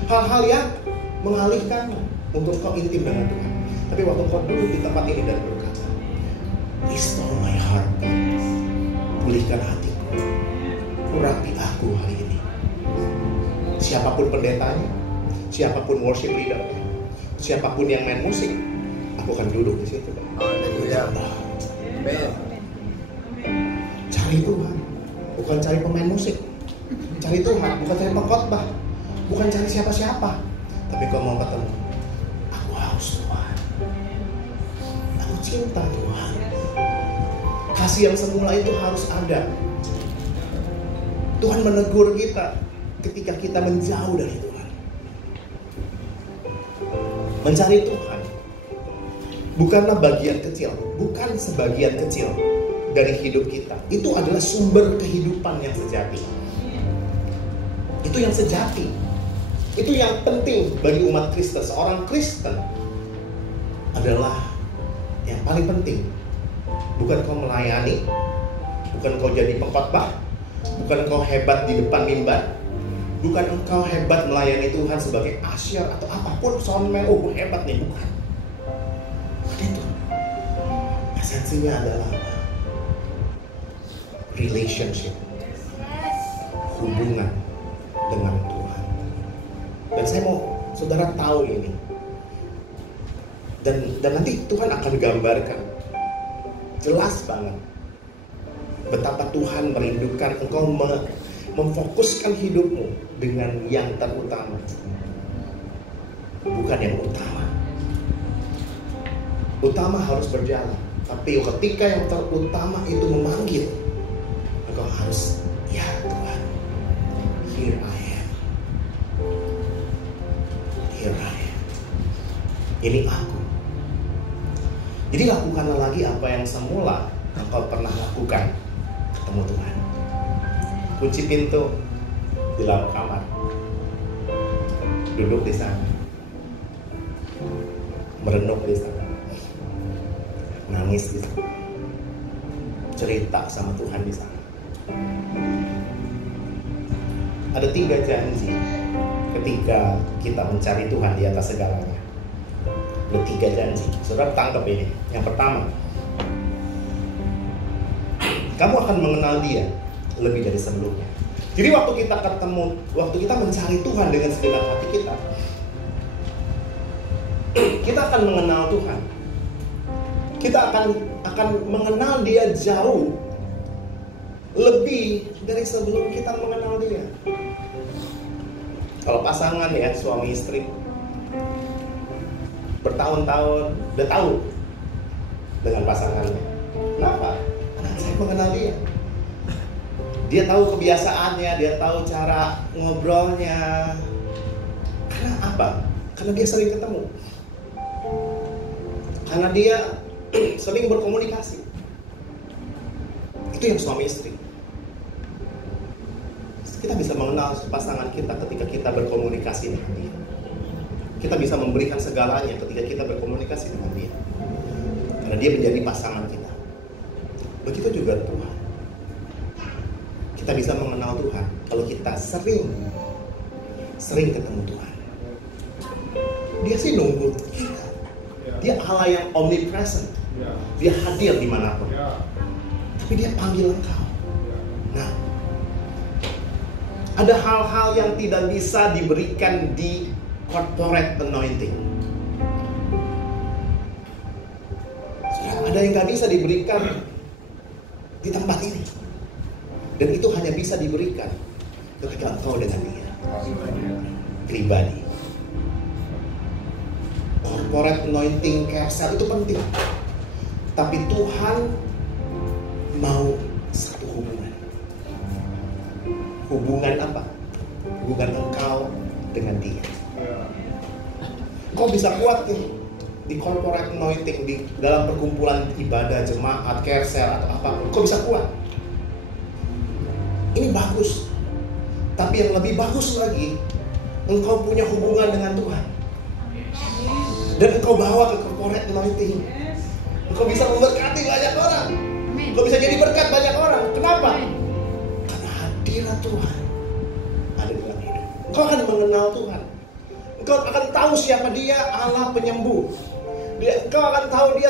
Hal-hal yang mengalihkan untuk kau intim dengan Tuhan. Tapi waktu kau duduk di tempat ini dan berkata, restore my heart, pulihkan hatiku, urapi aku hari ini. Siapapun pendetanya, siapapun worship leadernya, siapapun yang main musik, aku akan duduk di situ. Cari Tuhan, bukan cari pemain musik. Cari Tuhan, bukan cari pengkhotbah, bukan cari siapa-siapa. Tapi kau mau ketemu, aku haus Tuhan, aku cinta Tuhan. Kasih yang semula itu harus ada. Tuhan menegur kita ketika kita menjauh dari Tuhan. Mencari Tuhan bukanlah bagian kecil, bukan sebagian kecil dari hidup kita. Itu adalah sumber kehidupan yang sejati. Itu yang sejati. Itu yang penting bagi umat Kristen. Seorang Kristen adalah yang paling penting. Bukan kau melayani, bukan kau jadi pengkhotbah, bukan kau hebat di depan mimbar, bukan engkau hebat melayani Tuhan sebagai asyir atau apapun soundman. Oh, hebat nih, bukan. Itu esensinya adalah relationship, hubungan dengan Tuhan. Dan saya mau saudara tahu ini, dan nanti Tuhan akan gambarkan jelas banget betapa Tuhan merindukan engkau memfokuskan hidupmu dengan yang terutama, bukan yang utama. Utama harus berjalan, tapi ketika yang terutama itu memanggil, engkau harus, ya Tuhan, here I am, here I am, ini aku. Jadi lakukanlah lagi apa yang semula engkau pernah lakukan ketemu Tuhan. Kunci pintu di dalam kamar, duduk di sana, merenung di sana, nangis di sana, cerita sama Tuhan di sana. Ada 3 janji ketika kita mencari Tuhan di atas segalanya. Ada 3 janji. Saudara tangkap ini. Yang pertama, kamu akan mengenal Dia lebih dari sebelumnya. Jadi waktu kita ketemu, waktu kita mencari Tuhan dengan segenap hati kita akan mengenal Tuhan. Kita akan mengenal Dia jauh lebih dari sebelum kita mengenal Dia. Kalau pasangan ya, suami istri, bertahun-tahun udah tahu dengan pasangannya. Kenapa? Karena saya mengenal dia. Dia tahu kebiasaannya, dia tahu cara ngobrolnya. Karena apa? Karena dia sering ketemu. Karena dia sering berkomunikasi. Itu yang suami istri. Kita bisa mengenal pasangan kita ketika kita berkomunikasi dengan dia. Kita bisa memberikan segalanya ketika kita berkomunikasi dengan dia. Karena dia menjadi pasangan kita. Begitu juga Tuhan. Kita bisa mengenal Tuhan kalau kita sering ketemu Tuhan. Dia sih nunggu kita. Dia Allah yang omnipresent. Dia hadir dimanapun. Tapi dia panggil engkau. Nah, ada hal-hal yang tidak bisa diberikan di corporate anointing. Ada yang gak bisa diberikan di tempat ini. Dan itu hanya bisa diberikan ketika engkau dengan dia pribadi. Corporate anointing carousel itu penting. Tapi Tuhan mau satu hubungan. Hubungan apa? Hubungan engkau dengan dia. Kau bisa kuat nih di corporate anointing, di dalam perkumpulan ibadah, jemaat, carousel atau apapun. Kau bisa kuat. Ini bagus. Tapi yang lebih bagus lagi, engkau punya hubungan dengan Tuhan. Dan engkau bawa ke corporate anointing. Engkau bisa memberkati banyak orang. Engkau bisa jadi berkat banyak orang. Kenapa? Karena hadirat Tuhan ada dalam hidup. Engkau akan mengenal Tuhan. Engkau akan tahu siapa dia, Allah penyembuh. Engkau akan tahu dia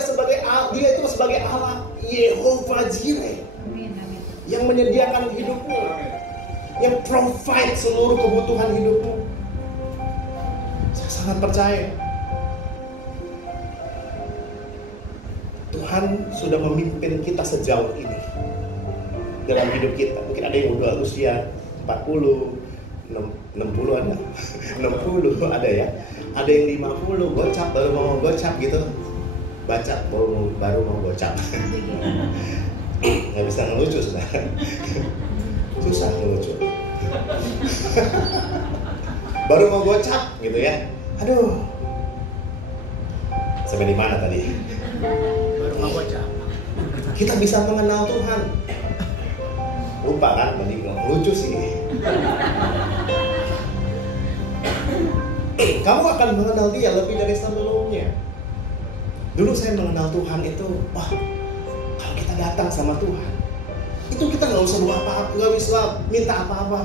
itu sebagai Allah Yehovah Jireh, yang menyediakan hidupmu, yang provide seluruh kebutuhan hidupmu. Saya sangat percaya Tuhan sudah memimpin kita sejauh ini dalam hidup kita. Mungkin ada yang udah usia 40, 60 ada 60 ada ya, ada yang 50 gocap baru mau gocap gitu, baca baru mau gocap. Nggak bisa ngelucu sudah. Susah ngelucu. Baru mau gocap gitu ya. Aduh, sampai di mana tadi? Baru mau gocap. Kita bisa mengenal Tuhan. Lupa kan, tadi ngelucu sih. Kamu akan mengenal dia lebih dari sebelumnya. Dulu saya mengenal Tuhan itu, wah, kalau kita datang sama Tuhan, itu kita nggak usah bawa apa-apa, nggak bisa minta apa-apa.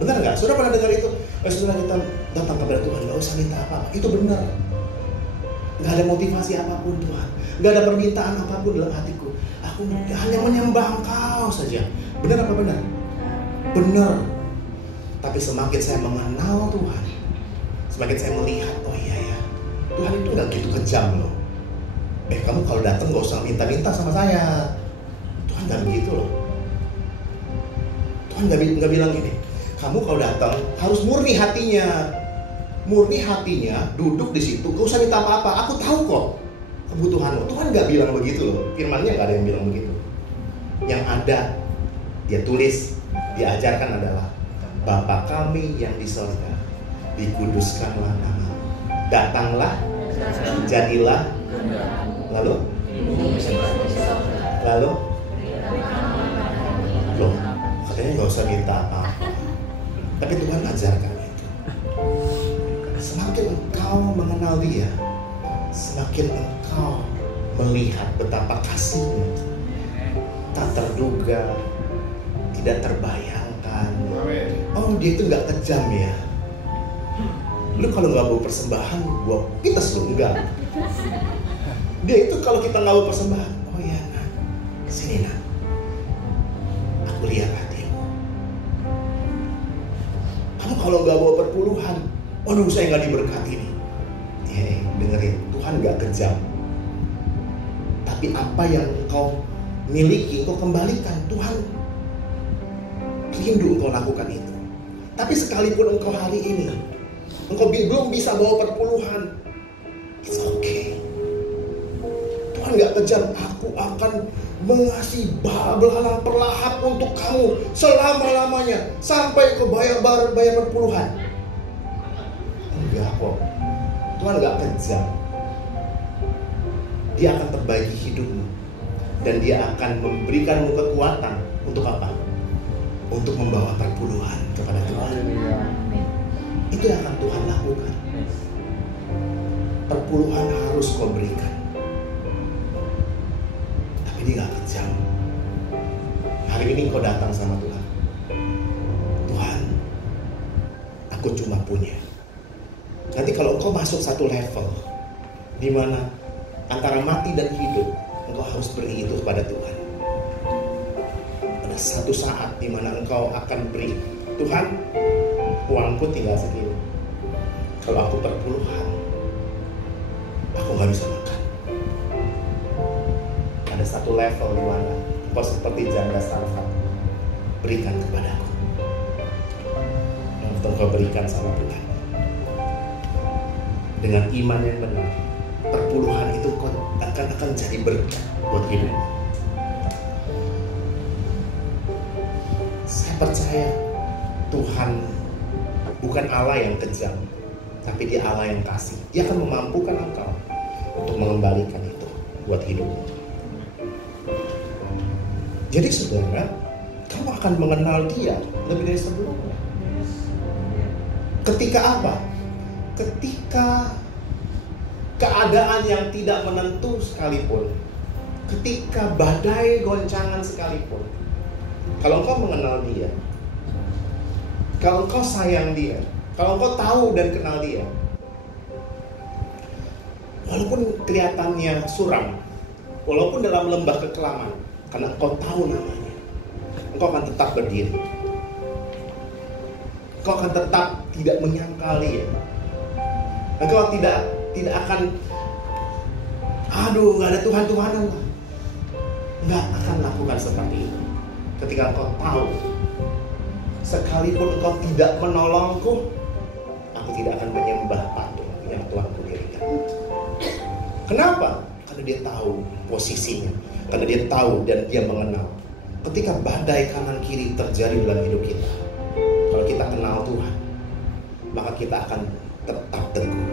Benar nggak? Sudah pernah dengar itu? Sudah kita datang kepada Tuhan, nggak usah minta apa-apa. Itu benar. Nggak ada motivasi apapun Tuhan, nggak ada permintaan apapun dalam hatiku. Aku hanya menyembah Engkau saja. Benar apa benar? Benar. Tapi semakin saya mengenal Tuhan, semakin saya melihat, oh iya ya, Tuhan itu nggak gitu kejam loh. Kamu kalau datang gak usah minta-minta sama saya. Tuhan gak begitu loh. Tuhan gak bilang gini, kamu kalau datang harus murni hatinya. Murni hatinya, duduk di situ, gak usah minta apa-apa. Aku tahu kok kebutuhanmu. Tuhan gak bilang begitu loh. Firman-Nya gak ada yang bilang begitu. Yang ada, dia tulis, diajarkan adalah, Bapa kami yang di sorga, dikuduskanlah nama. Datanglah, jadilah. Lalu loh, katanya gak usah minta apa-apa. Tapi Tuhan ajarkan itu. Semakin engkau mengenal dia, semakin engkau melihat betapa kasihnya tak terduga, tidak terbayangkan. Oh, dia itu gak kejam ya. Lu kalau gak bawa persembahan, gua pites lu, enggak. Dia itu kalau kita nggak bawa persembahan, oh ya, nah, sini nah, aku lihat hatimu. Kamu kalau nggak bawa perpuluhan, waduh saya nggak diberkati nih. Dengerin, Tuhan nggak kejam. Tapi apa yang engkau miliki, engkau kembalikan. Tuhan rindu engkau lakukan itu. Tapi sekalipun engkau hari ini, engkau belum bisa bawa perpuluhan, it's okay. Tuhan nggak kejam, aku akan mengasihi belalang perlahap untuk kamu selama-lamanya sampai ke bayar berpuluhan. Enggak kok, Tuhan nggak kejam. Dia akan perbaiki hidupmu dan Dia akan memberikanmu kekuatan untuk apa? Untuk membawa perpuluhan kepada Tuhan. Itu yang akan Tuhan lakukan. Perpuluhan harus kau berikan. Tapi Dia gak kejam. Hari ini kau datang sama Tuhan. Tuhan, aku cuma punya. Nanti kalau engkau masuk satu level di mana antara mati dan hidup, engkau harus beri itu kepada Tuhan. Ada satu saat di mana engkau akan beri, Tuhan, uangku tinggal segini. Kalau aku perpuluhan, aku gak bisa makan. Ada satu level di mana engkau seperti janda Sarfat, berikan kepadaku. Untuk engkau berikan sama Tuhan dengan iman yang benar, perpuluhan itu akan jadi berkat buat hidup. Saya percaya Tuhan bukan Allah yang kejam, tapi Dia Allah yang kasih. Dia akan memampukan engkau untuk mengembalikan itu buat hidupmu. Jadi saudara, kamu akan mengenal Dia lebih dari sebelumnya. Ketika apa? Ketika keadaan yang tidak menentu sekalipun, ketika badai goncangan sekalipun, kalau engkau mengenal Dia, kalau engkau sayang Dia, kalau engkau tahu dan kenal Dia, walaupun kelihatannya suram, walaupun dalam lembah kekelaman, karena engkau tahu namanya, engkau akan tetap berdiri. Engkau akan tetap tidak menyangkal Dia. Engkau tidak akan, aduh, gak ada Tuhan-Tuhanan lah. Gak akan lakukan seperti itu. Ketika engkau tahu, sekalipun engkau tidak menolongku, aku tidak akan menyembah patung yang telah kudirikan. Kenapa? Karena Dia tahu posisinya, karena Dia tahu dan Dia mengenal. Ketika badai kanan kiri terjadi dalam hidup kita, kalau kita kenal Tuhan, maka kita akan tetap teguh.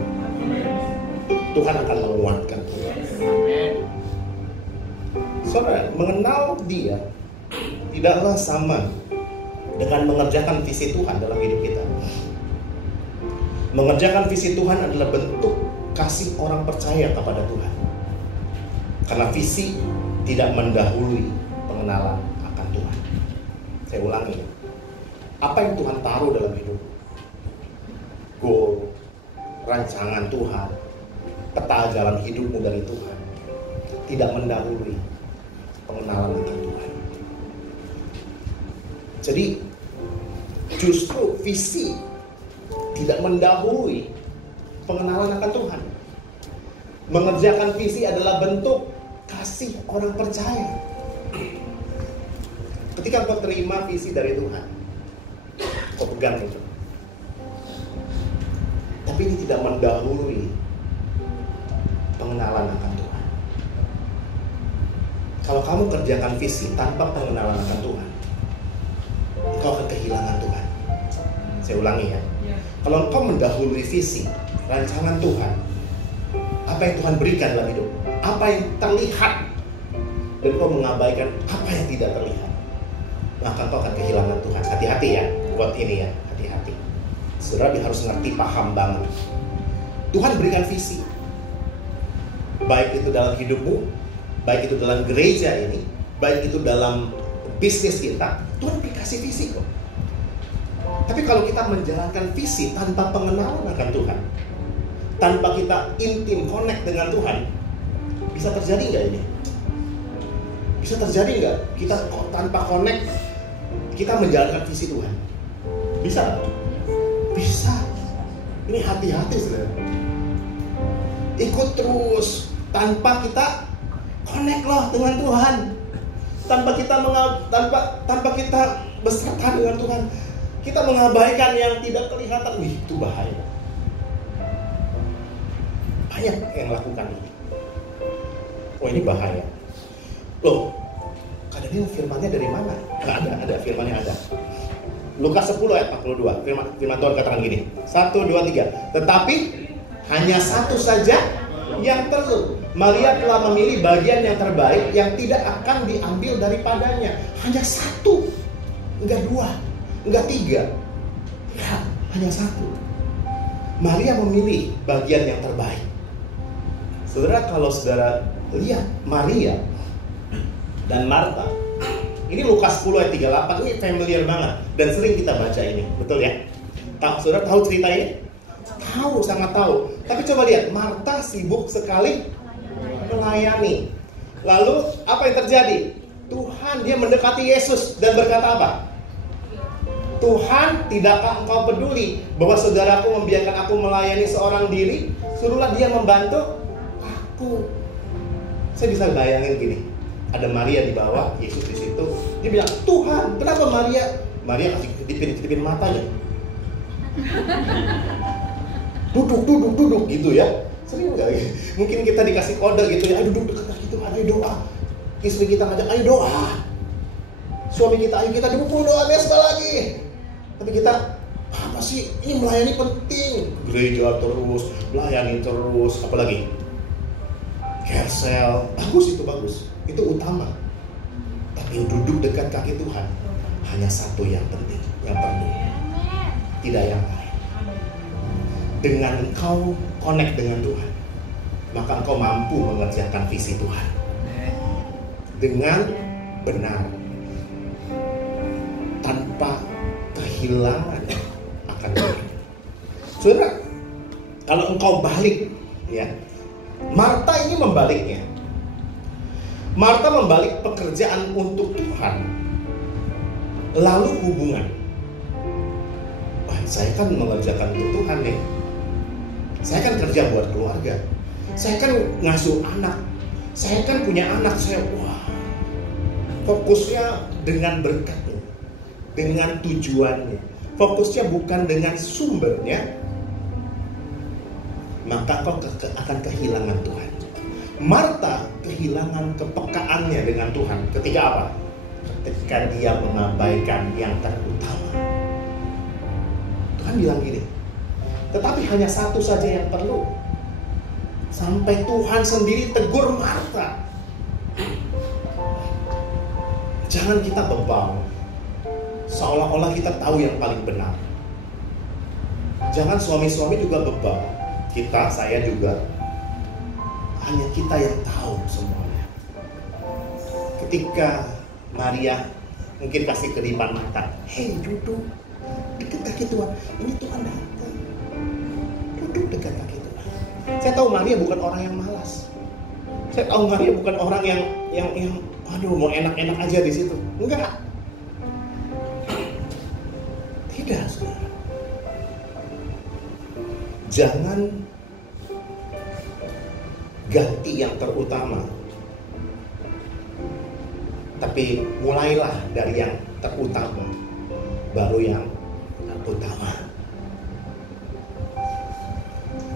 Tuhan akan menguatkan kita. Saudara, mengenal Dia tidaklah sama dengan mengerjakan visi Tuhan dalam hidup kita. Mengerjakan visi Tuhan adalah bentuk kasih orang percaya kepada Tuhan. Karena visi tidak mendahului pengenalan akan Tuhan. Saya ulangi, apa yang Tuhan taruh dalam hidup, goal, rancangan Tuhan, peta jalan hidupmu dari Tuhan, tidak mendahului pengenalan akan Tuhan. Jadi justru visi tidak mendahului pengenalan akan Tuhan. Mengerjakan visi adalah bentuk kasih orang percaya. Ketika kau terima visi dari Tuhan, kau pegang itu, tapi ini tidak mendahului pengenalan akan Tuhan. Kalau kamu kerjakan visi tanpa pengenalan akan Tuhan, engkau akan kehilangan Tuhan. Saya ulangi ya. Kalau engkau mendahului visi, rancangan Tuhan, apa yang Tuhan berikan dalam hidup, apa yang terlihat, dan engkau mengabaikan apa yang tidak terlihat, maka engkau akan kehilangan Tuhan. Hati-hati ya, buat ini ya, hati-hati. Saudara harus ngerti, paham banget. Tuhan berikan visi, baik itu dalam hidupmu, baik itu dalam gereja ini, baik itu dalam bisnis kita. Tuhan kasih visi kok. Tapi kalau kita menjalankan visi tanpa pengenalan akan Tuhan, tanpa kita intim connect dengan Tuhan, bisa terjadi nggak ini? Bisa terjadi nggak kita tanpa connect kita menjalankan visi Tuhan? Bisa? Bisa. Ini hati-hati saudara. Ikut terus tanpa kita connect loh dengan Tuhan, tanpa kita beserta dengan Tuhan, kita mengabaikan yang tidak kelihatan. Wih, itu bahaya. Banyak yang lakukan ini. Oh ini bahaya. Loh, Kak Daniel firmannya dari mana? Nggak ada firmannya ada. Lukas 10 ayat 42, firman Tuhan katakan gini. 1, 2, 3. Tetapi hanya satu saja yang perlu. Maria telah memilih bagian yang terbaik yang tidak akan diambil daripadanya. Hanya satu, enggak dua, enggak tiga. Ya, hanya satu. Maria memilih bagian yang terbaik. Saudara, kalau saudara lihat Maria dan Marta, ini Lukas 10 ayat 38, ini familiar banget dan sering kita baca ini, betul ya? Saudara tahu cerita ini? Tahu, sangat tahu. Tapi coba lihat, Marta sibuk sekali melayani. Lalu apa yang terjadi? Tuhan, dia mendekati Yesus dan berkata apa? Tuhan, tidakkah engkau peduli bahwa saudaraku membiarkan aku melayani seorang diri? Suruhlah dia membantu aku. Saya bisa bayangin gini, ada Maria di bawah, Yesus di situ. Dia bilang, Tuhan, kenapa Maria kasih ketipin matanya. Duduk gitu ya. Sering nggak? Mungkin kita dikasih kode gitu ya, ayo duduk dekat gitu, ayo doa. Istri kita ngajak, ayo doa. Suami kita, ayo kita duduk doa besok lagi. Tapi kita, apa sih? Ini melayani penting. Gereja terus, melayani terus, apalagi carousel, bagus. Itu utama. Tapi duduk dekat kaki Tuhan hanya satu yang penting, yang perlu. Tidak yang lain. Dengan engkau connect dengan Tuhan, maka engkau mampu mengerjakan visi Tuhan dengan benar, tanpa kehilangan akan Tuhan. Saudara, kalau engkau balik, ya, Marta ini membaliknya. Marta membalik pekerjaan untuk Tuhan, lalu hubungan. Wah, saya kan mengerjakan untuk Tuhan nih. Saya kan kerja buat keluarga. Saya kan ngasuh anak. Saya kan punya anak. Saya, wah, fokusnya dengan berkatnya, dengan tujuannya. Fokusnya bukan dengan sumbernya. Maka kau akan kehilangan Tuhan. Marta kehilangan kepekaannya dengan Tuhan. Ketika apa? Ketika dia mengabaikan yang terutama. Tuhan bilang gini, tetapi hanya satu saja yang perlu. Sampai Tuhan sendiri tegur Marta. Jangan kita bebal, seolah-olah kita tahu yang paling benar. Jangan suami-suami juga bebal. Kita, saya juga. Hanya kita yang tahu semuanya. Ketika Maria mungkin kasih kedipan mata, hei duduk dekat kaki Tuhan. Ini Tuhan datang. Duduk dekat kaki Tuhan. Saya tahu Maria bukan orang yang malas. Saya tahu Maria bukan orang yang aduh mau enak-enak aja di situ. Enggak. Tidak, saudara. Jangan ganti yang terutama, tapi mulailah dari yang terutama, baru yang utama.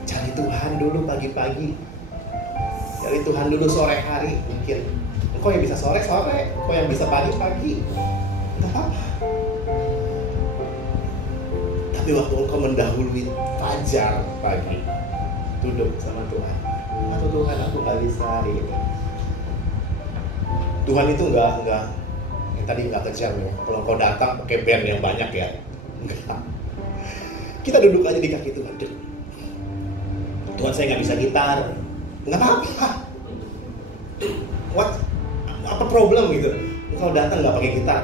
Cari Tuhan dulu pagi-pagi, cari Tuhan dulu sore hari. Mungkin engkau yang bisa sore-sore, engkau yang bisa pagi-pagi, enggak apa-apa. Tapi waktu engkau mendahului fajar pagi, duduk sama Tuhan. Aduh Tuhan, aku gak bisa hari ini. Tuhan itu enggak yang tadi enggak kejar ya. Kalau engkau datang pakai band yang banyak ya, enggak. Kita duduk aja di kaki Tuhan. Tuhan, saya gak bisa gitar. Enggak apa-apa. Apa problem gitu? Engkau datang gak pakai gitar,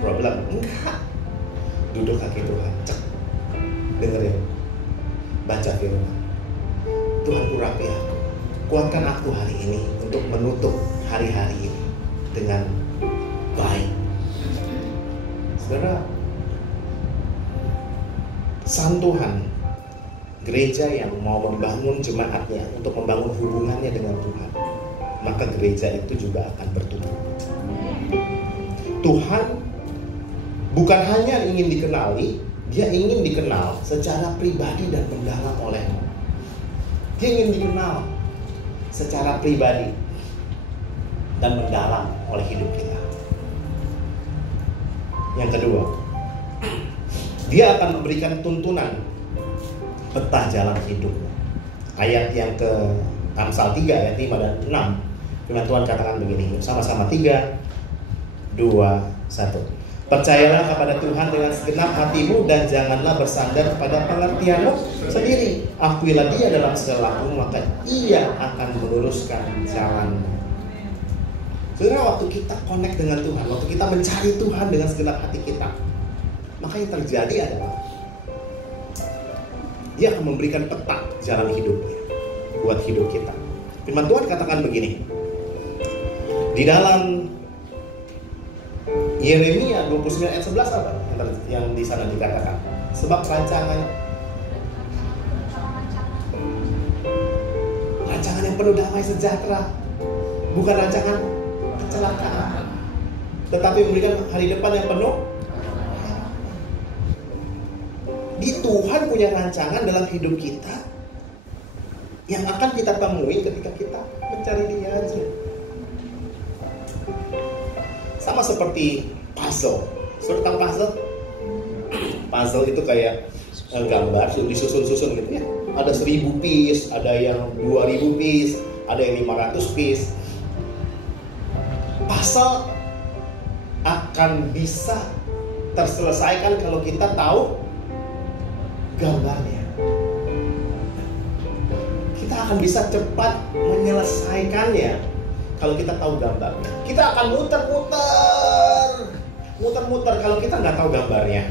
problem? Enggak. Duduk kaki Tuhan, cek, dengerin, baca firman. Tuhan, urapi aku, kuatkan aku hari ini untuk menutup hari-hari ini dengan baik. Saudara, Sang Tuhan, gereja yang mau membangun jemaatnya untuk membangun hubungannya dengan Tuhan, maka gereja itu juga akan bertumbuh. Tuhan bukan hanya ingin dikenali, dia ingin dikenal secara pribadi dan mendalam olehmu. Dia ingin dikenal secara pribadi. dan mendalam oleh hidup kita. Yang kedua, Dia akan memberikan tuntunan peta jalan hidup. Ayat yang ke Amsal 3 ayat 5 dan 6, firman Tuhan katakan begini, sama-sama 3, 2, 1. Percayalah kepada Tuhan dengan segenap hatimu dan janganlah bersandar pada pengertianmu sendiri. Akuilah Dia dalam segala lakumu, maka Ia akan meluruskan jalanmu. Saudara, waktu kita connect dengan Tuhan, waktu kita mencari Tuhan dengan segenap hati kita, maka yang terjadi adalah Dia akan memberikan peta jalan hidupnya buat hidup kita. Firman Tuhan katakan begini di dalam Yeremia 29 ayat 11 apa yang di sana dikatakan? Sebab rancangan yang penuh damai sejahtera, bukan rancangan kecelakaan, tetapi memberikan hari depan yang penuh. Di Tuhan punya rancangan dalam hidup kita yang akan kita temui ketika kita mencari Dia aja. Sama seperti puzzle. Sudah tahu puzzle? Puzzle itu kayak gambar disusun-susun gitu ya. Ada 1000 piece, ada yang 2000 piece, ada yang 500 piece. Puzzle akan bisa terselesaikan kalau kita tahu gambarnya. Kita akan bisa cepat menyelesaikannya kalau kita tahu gambarnya. Kita akan muter-muter kalau kita nggak tahu gambarnya.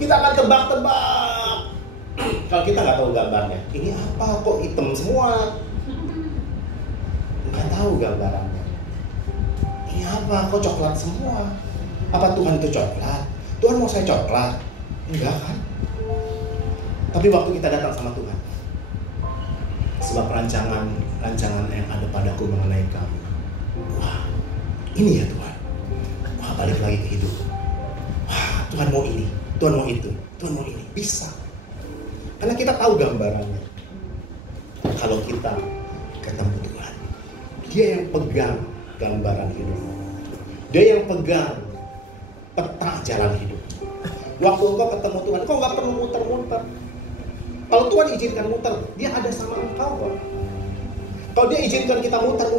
Kita akan tebak-tebak kalau kita nggak tahu gambarnya. Ini apa kok hitam semua? Nggak tahu gambarannya. Ini apa kok coklat semua? Apa Tuhan itu coklat? Tuhan mau saya coklat? Enggak kan? Tapi waktu kita datang sama Tuhan, sebab rancangan yang ada padaku mengenai kamu, wah, ini ya Tuhan. Wah, balik lagi ke hidup. Wah, Tuhan mau ini, Tuhan mau itu, Tuhan mau ini. Bisa. Karena kita tahu gambarannya. Kalau kita ketemu Tuhan, Dia yang pegang gambaran hidup. Dia yang pegang peta jalan hidup. Waktu engkau ketemu Tuhan, engkau gak perlu muter-muter. Kalau Tuhan izinkan muter, Dia ada sama engkau kok. Kalau Dia izinkan kita muter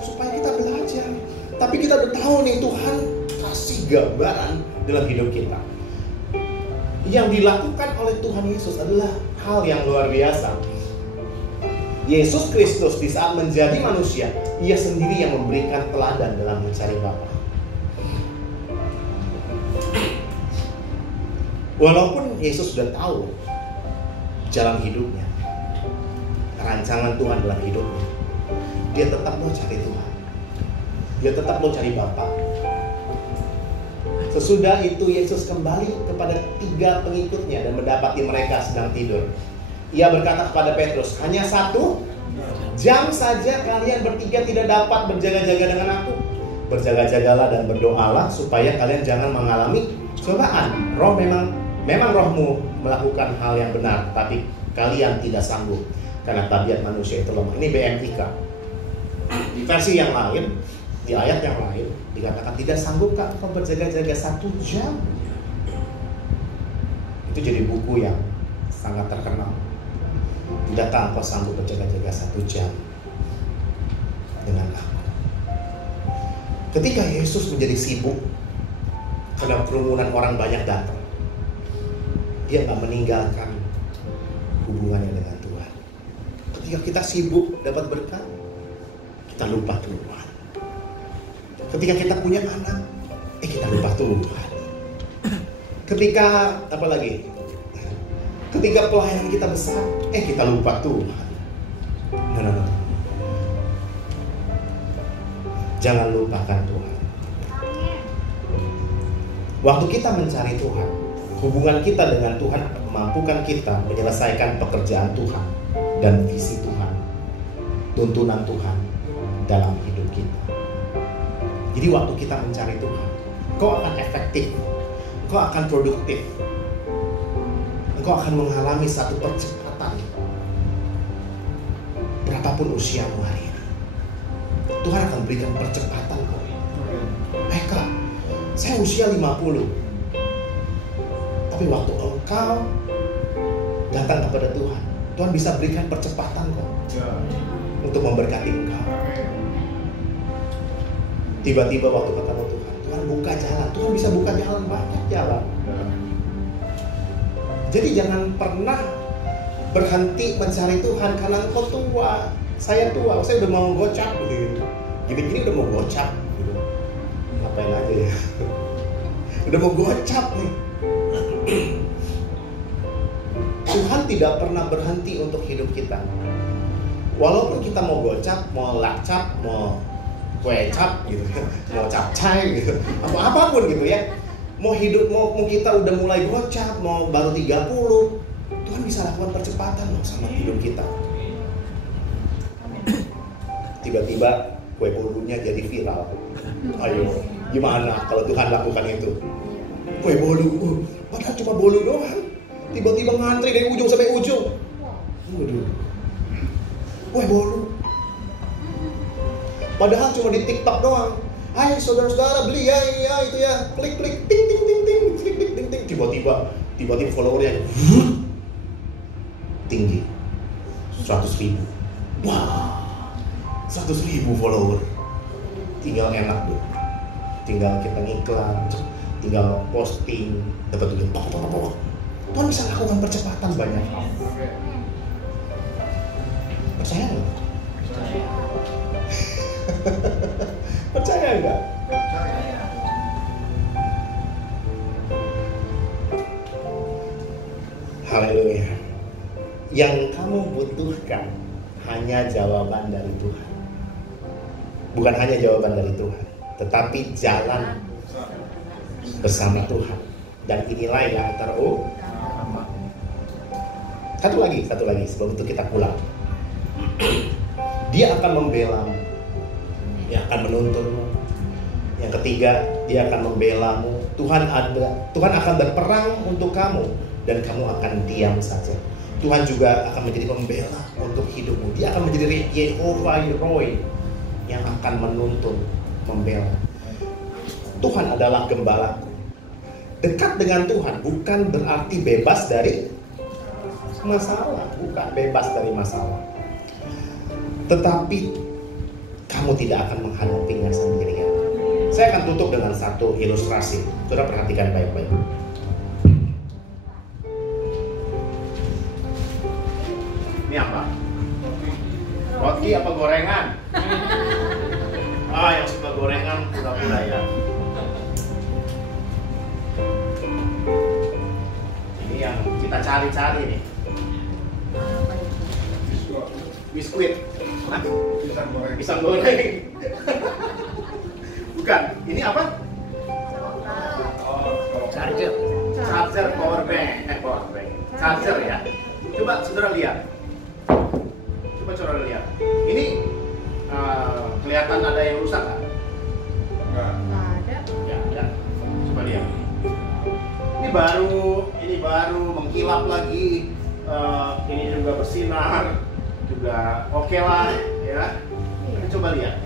supaya kita belajar. Tapi kita udah tahu nih, Tuhan kasih gambaran dalam hidup kita. Yang dilakukan oleh Tuhan Yesus adalah hal yang luar biasa. Yesus Kristus di saat menjadi manusia, Ia sendiri yang memberikan teladan dalam mencari Bapa. Walaupun Yesus sudah tahu jalan hidupnya, rancangan Tuhan dalam hidupnya, Dia tetap mau cari Tuhan. Dia tetap mau cari Bapa. Sesudah itu Yesus kembali kepada 3 pengikutnya dan mendapati mereka sedang tidur. Ia berkata kepada Petrus, hanya 1 jam saja kalian bertiga tidak dapat berjaga-jaga dengan aku. Berjaga-jagalah dan berdoalah supaya kalian jangan mengalami cobaan. Roh memang rohmu melakukan hal yang benar, tapi kalian tidak sanggup karena tabiat manusia itu lemah. Ini BMIK. Di versi yang lain, di ayat yang lain dikatakan, tidak sanggupkah kau berjaga-jaga 1 jam? Itu jadi buku yang sangat terkenal. Tidakkah engkau sanggup berjaga-jaga 1 jam dengan aku? Ketika Yesus menjadi sibuk karena kerumunan orang banyak datang, Dia gak meninggalkan hubungannya dengan Tuhan. Ketika kita sibuk dapat berkat, kita lupa Tuhan. Ketika kita punya anak, kita lupa Tuhan. Ketika apa lagi? Ketika pelayanan kita besar, kita lupa Tuhan. No. Jangan lupakan Tuhan. Waktu kita mencari Tuhan, hubungan kita dengan Tuhan memampukan kita menyelesaikan pekerjaan Tuhan dan visi Tuhan, tuntunan Tuhan dalam hidup kita. Jadi waktu kita mencari Tuhan, kau akan efektif, kau akan produktif, engkau akan mengalami satu percepatan berapapun usiamu hari ini. Tuhan akan berikan percepatan kok. Kak, saya usia 50. Tapi waktu engkau datang kepada Tuhan, Tuhan bisa berikan percepatan kok untuk memberkati engkau. Tiba-tiba waktu ketemu Tuhan, Tuhan buka jalan. Tuhan bisa buka jalan, banyak jalan. Jadi jangan pernah berhenti mencari Tuhan karena engkau tua. Saya tua, saya udah mau gocap gitu. Gini-gini udah mau gocap gitu. Ngapain aja ya? Udah mau gocap nih. Tuhan tidak pernah berhenti untuk hidup kita. Walaupun kita mau gocap, mau lakcap, mau kue-cap gitu, mau capcay gitu, apapun gitu ya. Mau hidup, mau kita udah mulai gocap, mau baru 30, Tuhan bisa lakukan percepatan loh sama hidup kita. Tiba-tiba kue bolunya jadi viral. Ayo, gimana kalau Tuhan lakukan itu? Kue bolu, padahal cuma bolu doang. Tiba-tiba ngantri dari ujung sampai ujung. Waduh, kue bolu. Padahal cuma di TikTok doang. Hai saudara-saudara beli ya, itu ya, klik ting ting ting ting, klik ting ting. Tiba-tiba followernya tinggi, 100.000. Wah, 100.000 follower. Tinggal enak tuh. Tinggal kita ngiklan, tinggal posting, dapat duit. Tuhan bisa lakukan percepatan banyak hal. Percaya nggak? Percaya nggak? Haleluya. Yang kamu butuhkan hanya jawaban dari Tuhan. Bukan hanya jawaban dari Tuhan, tetapi jalan bersama Tuhan. Dan inilah yang terutama. Satu lagi sebelum itu kita pulang. Dia akan membelamu. Dia akan menuntunmu. Yang ketiga, dia akan membelamu. Tuhan akan berperang untuk kamu dan kamu akan diam saja. Tuhan juga akan menjadi pembela untuk hidupmu. Dia akan menjadi Yehovah Roy yang akan menuntun, membela. Tuhan adalah gembalaku. Dekat dengan Tuhan bukan berarti bebas dari masalah, bukan bebas dari masalah. Tetapi kamu tidak akan menghadapinya sendirian. Saya akan tutup dengan satu ilustrasi. Saudara perhatikan baik-baik. Ini apa? Roti apa gorengan? Yang suka gorengan pura-pura ya. Ini yang kita cari-cari nih. Biskuit. Pisang goreng. Bukan. Ini apa? Charger power bank. Charger ya. Coba saudara lihat. Coba lihat. Ini kelihatan ada yang rusak nggak? Nggak ada. Ya, ada. Coba lihat. Ini baru mengkilap lagi. Ini juga bersinar, juga oke lah, ya. Kita coba lihat.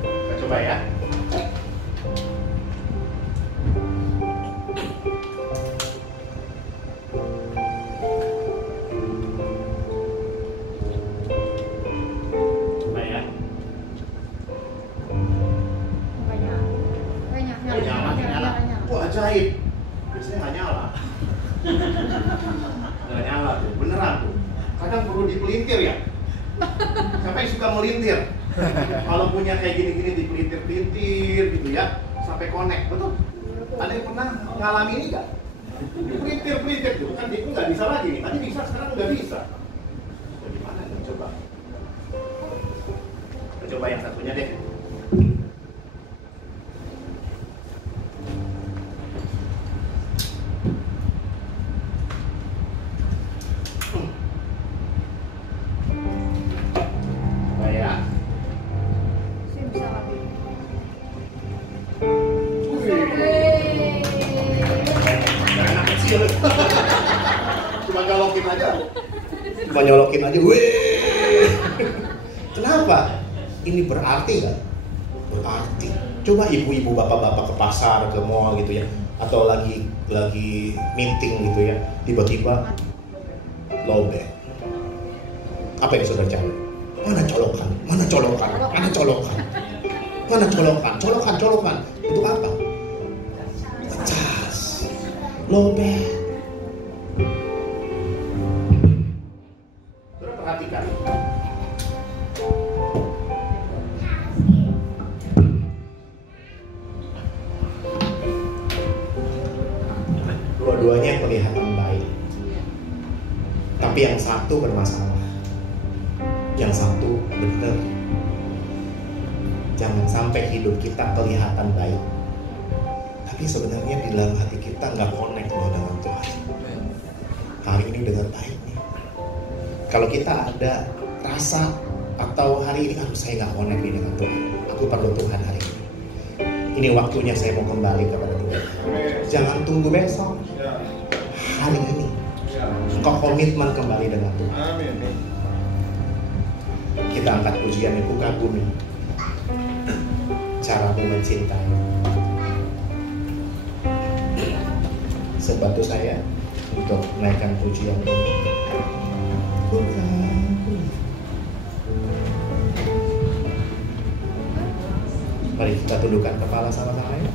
Kita coba ya. Ajaib, biasanya nggak nyala. Nggak nyala tuh, beneran tuh. Kadang perlu dipelintir ya. Siapa yang suka melintir? Kalau punya kayak gini-gini dipelintir-pelintir gitu ya, sampai connect, betul? Ada yang pernah ngalami ini nggak? Dipelintir-pelintir tuh, kan itu nggak bisa lagi nih. Tadi bisa, sekarang nggak bisa. Gimana nih? Coba. Kita coba yang satunya deh. Cuma nyolokin aja, weh. Kenapa? Ini berarti nggak? Berarti. Coba ibu-ibu, bapak-bapak ke pasar, ke mall gitu ya, atau lagi meeting gitu ya, tiba-tiba lowbat. Apa yang saudara cari? Mana colokan? Mana colokan? Mana colokan? Mana colokan? Colokan. Itu apa? Cas. Lowbat. Saudara perhatikan. Dua-duanya kelihatan baik, tapi yang satu bermasalah, yang satu benar. Jangan sampai hidup kita kelihatan baik, tapi sebenarnya di dalam hati kita nggak connect loh dengan Tuhan. Hari ini dengar baik nih. Kalau kita ada rasa atau hari ini saya nggak connect nih dengan Tuhan, aku perlu Tuhan hari ini. Ini waktunya saya mau kembali kepada Tuhan. Jangan tunggu besok. Hari ini engkau komitmen kembali dengan Tuhan. Kita angkat pujian itu, kagumi caramu mencintai. Sebantu saya untuk naikkan pujian ini. Mari kita tundukkan kepala sama-sama ya.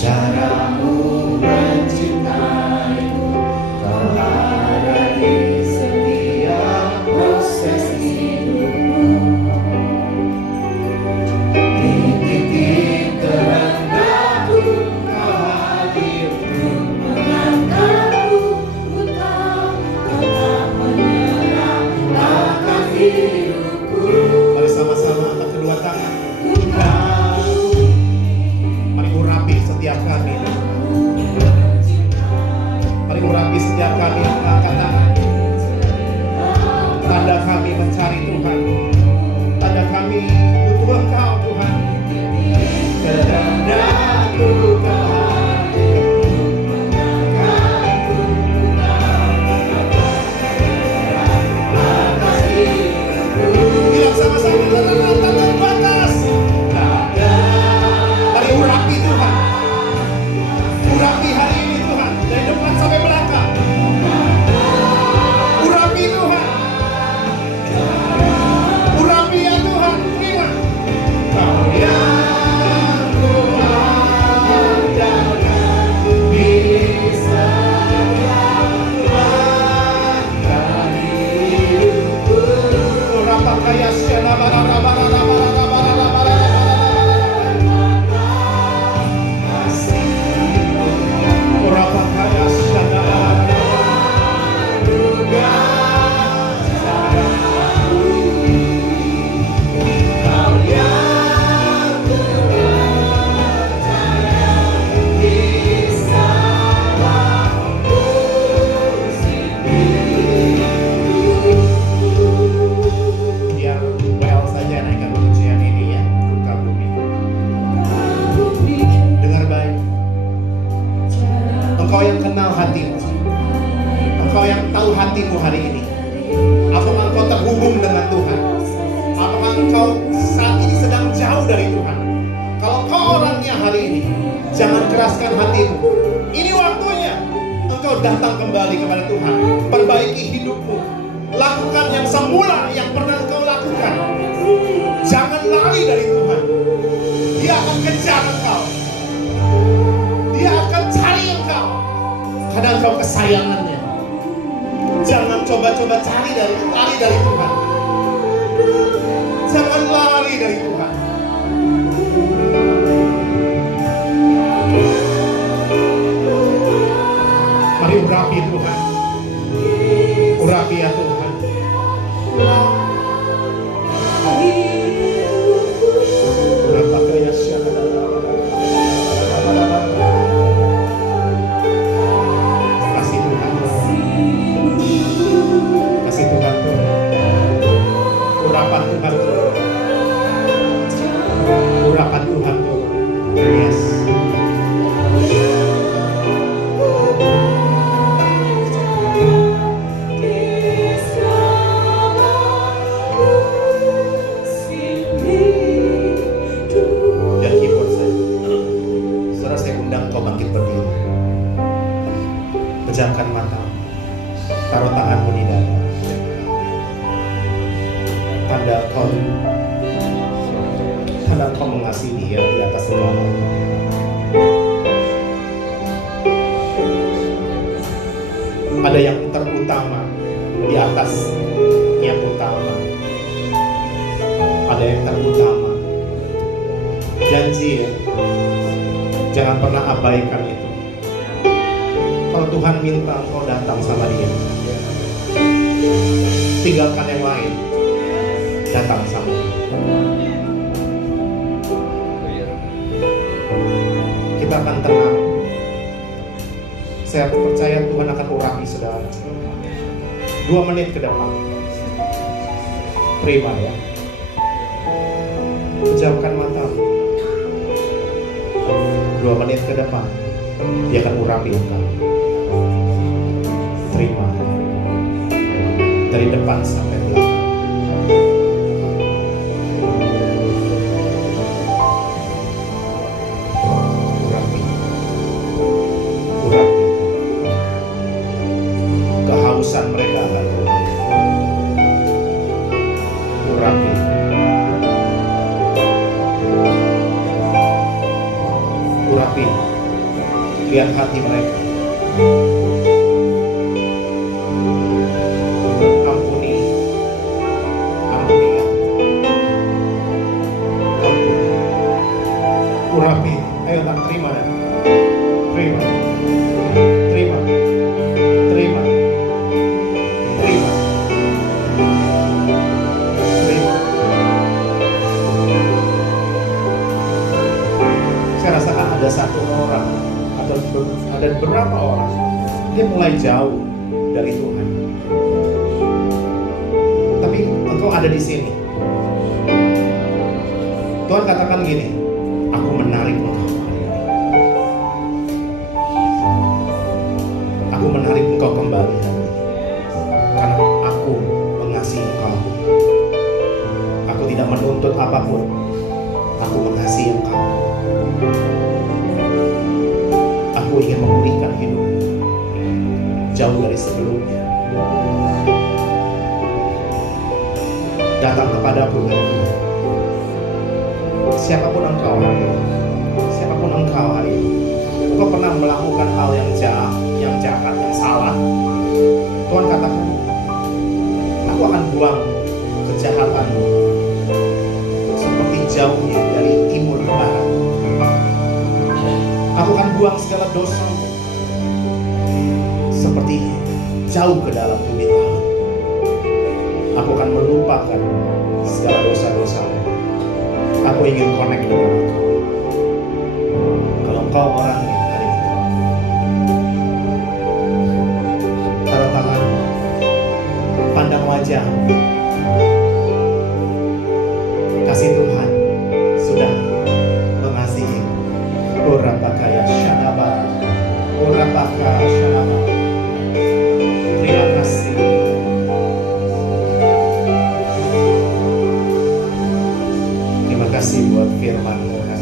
Caramu mencintaiku, kau ada di setiap proses hidupmu. Di titik terendahku, kau hadir untuk mengangkatku. Engkau tetap menyerah akan hidupku. Mari sama-sama angkat kedua tangan. Setiap kami, mari urapi setiap kami angkat tangan. Tanda kami mencari Tuhan, tanda kami butuh Engkau Tuhan. Kehendakku kau bilang sama-sama tanda batas. Mari urapi Tuhan. Urapi hari ini Tuhan, dari depan sampai belakang. Urapi Tuhan. Urapi ya Tuhan, terima. Kau yang Tuhan jangan bisa langkah hidupku. Urapi kaya siana bara-bara. Engkau yang kenal hatimu, Engkau yang tahu hatimu hari ini. Apakah engkau terhubung dengan Tuhan? Apakah engkau saat ini sedang jauh dari Tuhan? Kalau engkau orangnya hari ini, jangan keraskan hatimu. Ini waktunya engkau datang kembali kepada Tuhan. Perbaiki hidupmu, lakukan yang semula yang pernah engkau lakukan. Jangan lari dari Tuhan. Dia akan kejar engkau, Dia akan cari engkau, karena engkau kesayangannya. Jangan coba-coba lari dari Tuhan. Jangan lari dari Tuhan. Mari urapi Tuhan. Urapi ya Tuhan. Urapi ya Tuhan. Urapan Tuhan turun. Urapan Tuhan turun. Yes. Tanda Engkau mengasihi dia di atas segala. Ada yang terutama di atas yang utama. Ada yang terutama. Janji ya, jangan pernah abaikan itu. Kalau Tuhan minta engkau datang sama dia, tinggalkan yang lain, datang sama dia. Kita akan tenang. Saya percaya Tuhan akan urapi saudara. 2 menit ke depan, terima ya. Pejamkan matamu. 2 menit ke depan, dia akan urapi engkau. Terima dari depan sampai belakang. Urapi. Kehausan mereka akan urapi. Urapi. Lihat hati mereka. Ampuni ya. Ampuni. Urapi. Ayo tak terima dan terima. Terima. Terima. Terima. Terima. Saya rasakan ada satu orang atau ada beberapa orang, dia mulai jauh dari Tuhan. Tapi engkau ada di sini. Tuhan katakan gini, aku menarik engkau hari ini. Aku menarik engkau kembali hari ini. Karena aku mengasihi engkau. Aku tidak menuntut apapun. Aku mengasihi engkau. Aku ingin memulihkan hidup jauh dari sebelumnya. Datang kepadaku hari ini. Siapapun engkau hari ini, siapapun engkau hari ini, engkau pernah melakukan hal yang jahat, yang salah. Tuhan katakan, aku akan buang kejahatanmu seperti jauhnya dari timur ke barat. Aku akan buang segala dosa seperti jauh ke dalam bumi laut. Aku akan melupakan segala dosa-dosa. Aku ingin connect dengan engkau. Kalau engkau orangnya hari ini, taruh tangan, pandang wajah. Kasih Tuhan sudah mengasihi. Urapakaya Shanaba, Urapaka Shanaba. Terima kasih. Terima kasih buat firman Tuhan.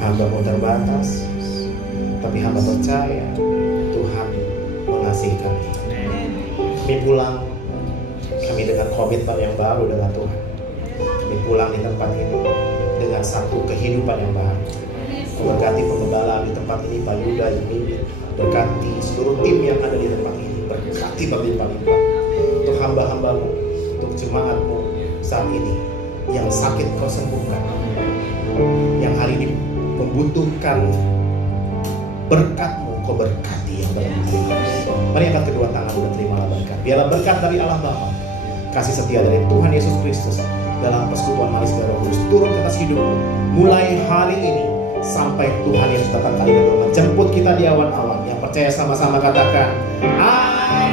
Hamba-Mu terbatas, tapi hamba percaya Tuhan mengasihi kami. Kami pulang, kami dengan komitmen yang baru dengan Tuhan. Kami pulang di tempat ini dengan satu kehidupan yang baru. Berkati pengembala di tempat ini, Pak Yuda yang mimpin. Berkati seluruh tim yang ada di tempat ini. Berkati berlimpah-limpah untuk hamba-hamba-Mu, untuk jemaat-Mu saat ini. Yang sakit Kau sembuhkan, yang hari ini membutuhkan berkat-Mu, Kau berkati yang berlimpah. Mari angkat kedua tangan dan terimalah berkat. Biarlah berkat dari Allah Bapa, kasih setia dari Tuhan Yesus Kristus dalam persekutuan manis dan Roh Kudus turun ke atas hidupmu mulai hari ini sampai Tuhan Yesus datang kali kedua menjemput kita di awan-awan. Yang percaya sama-sama katakan amin.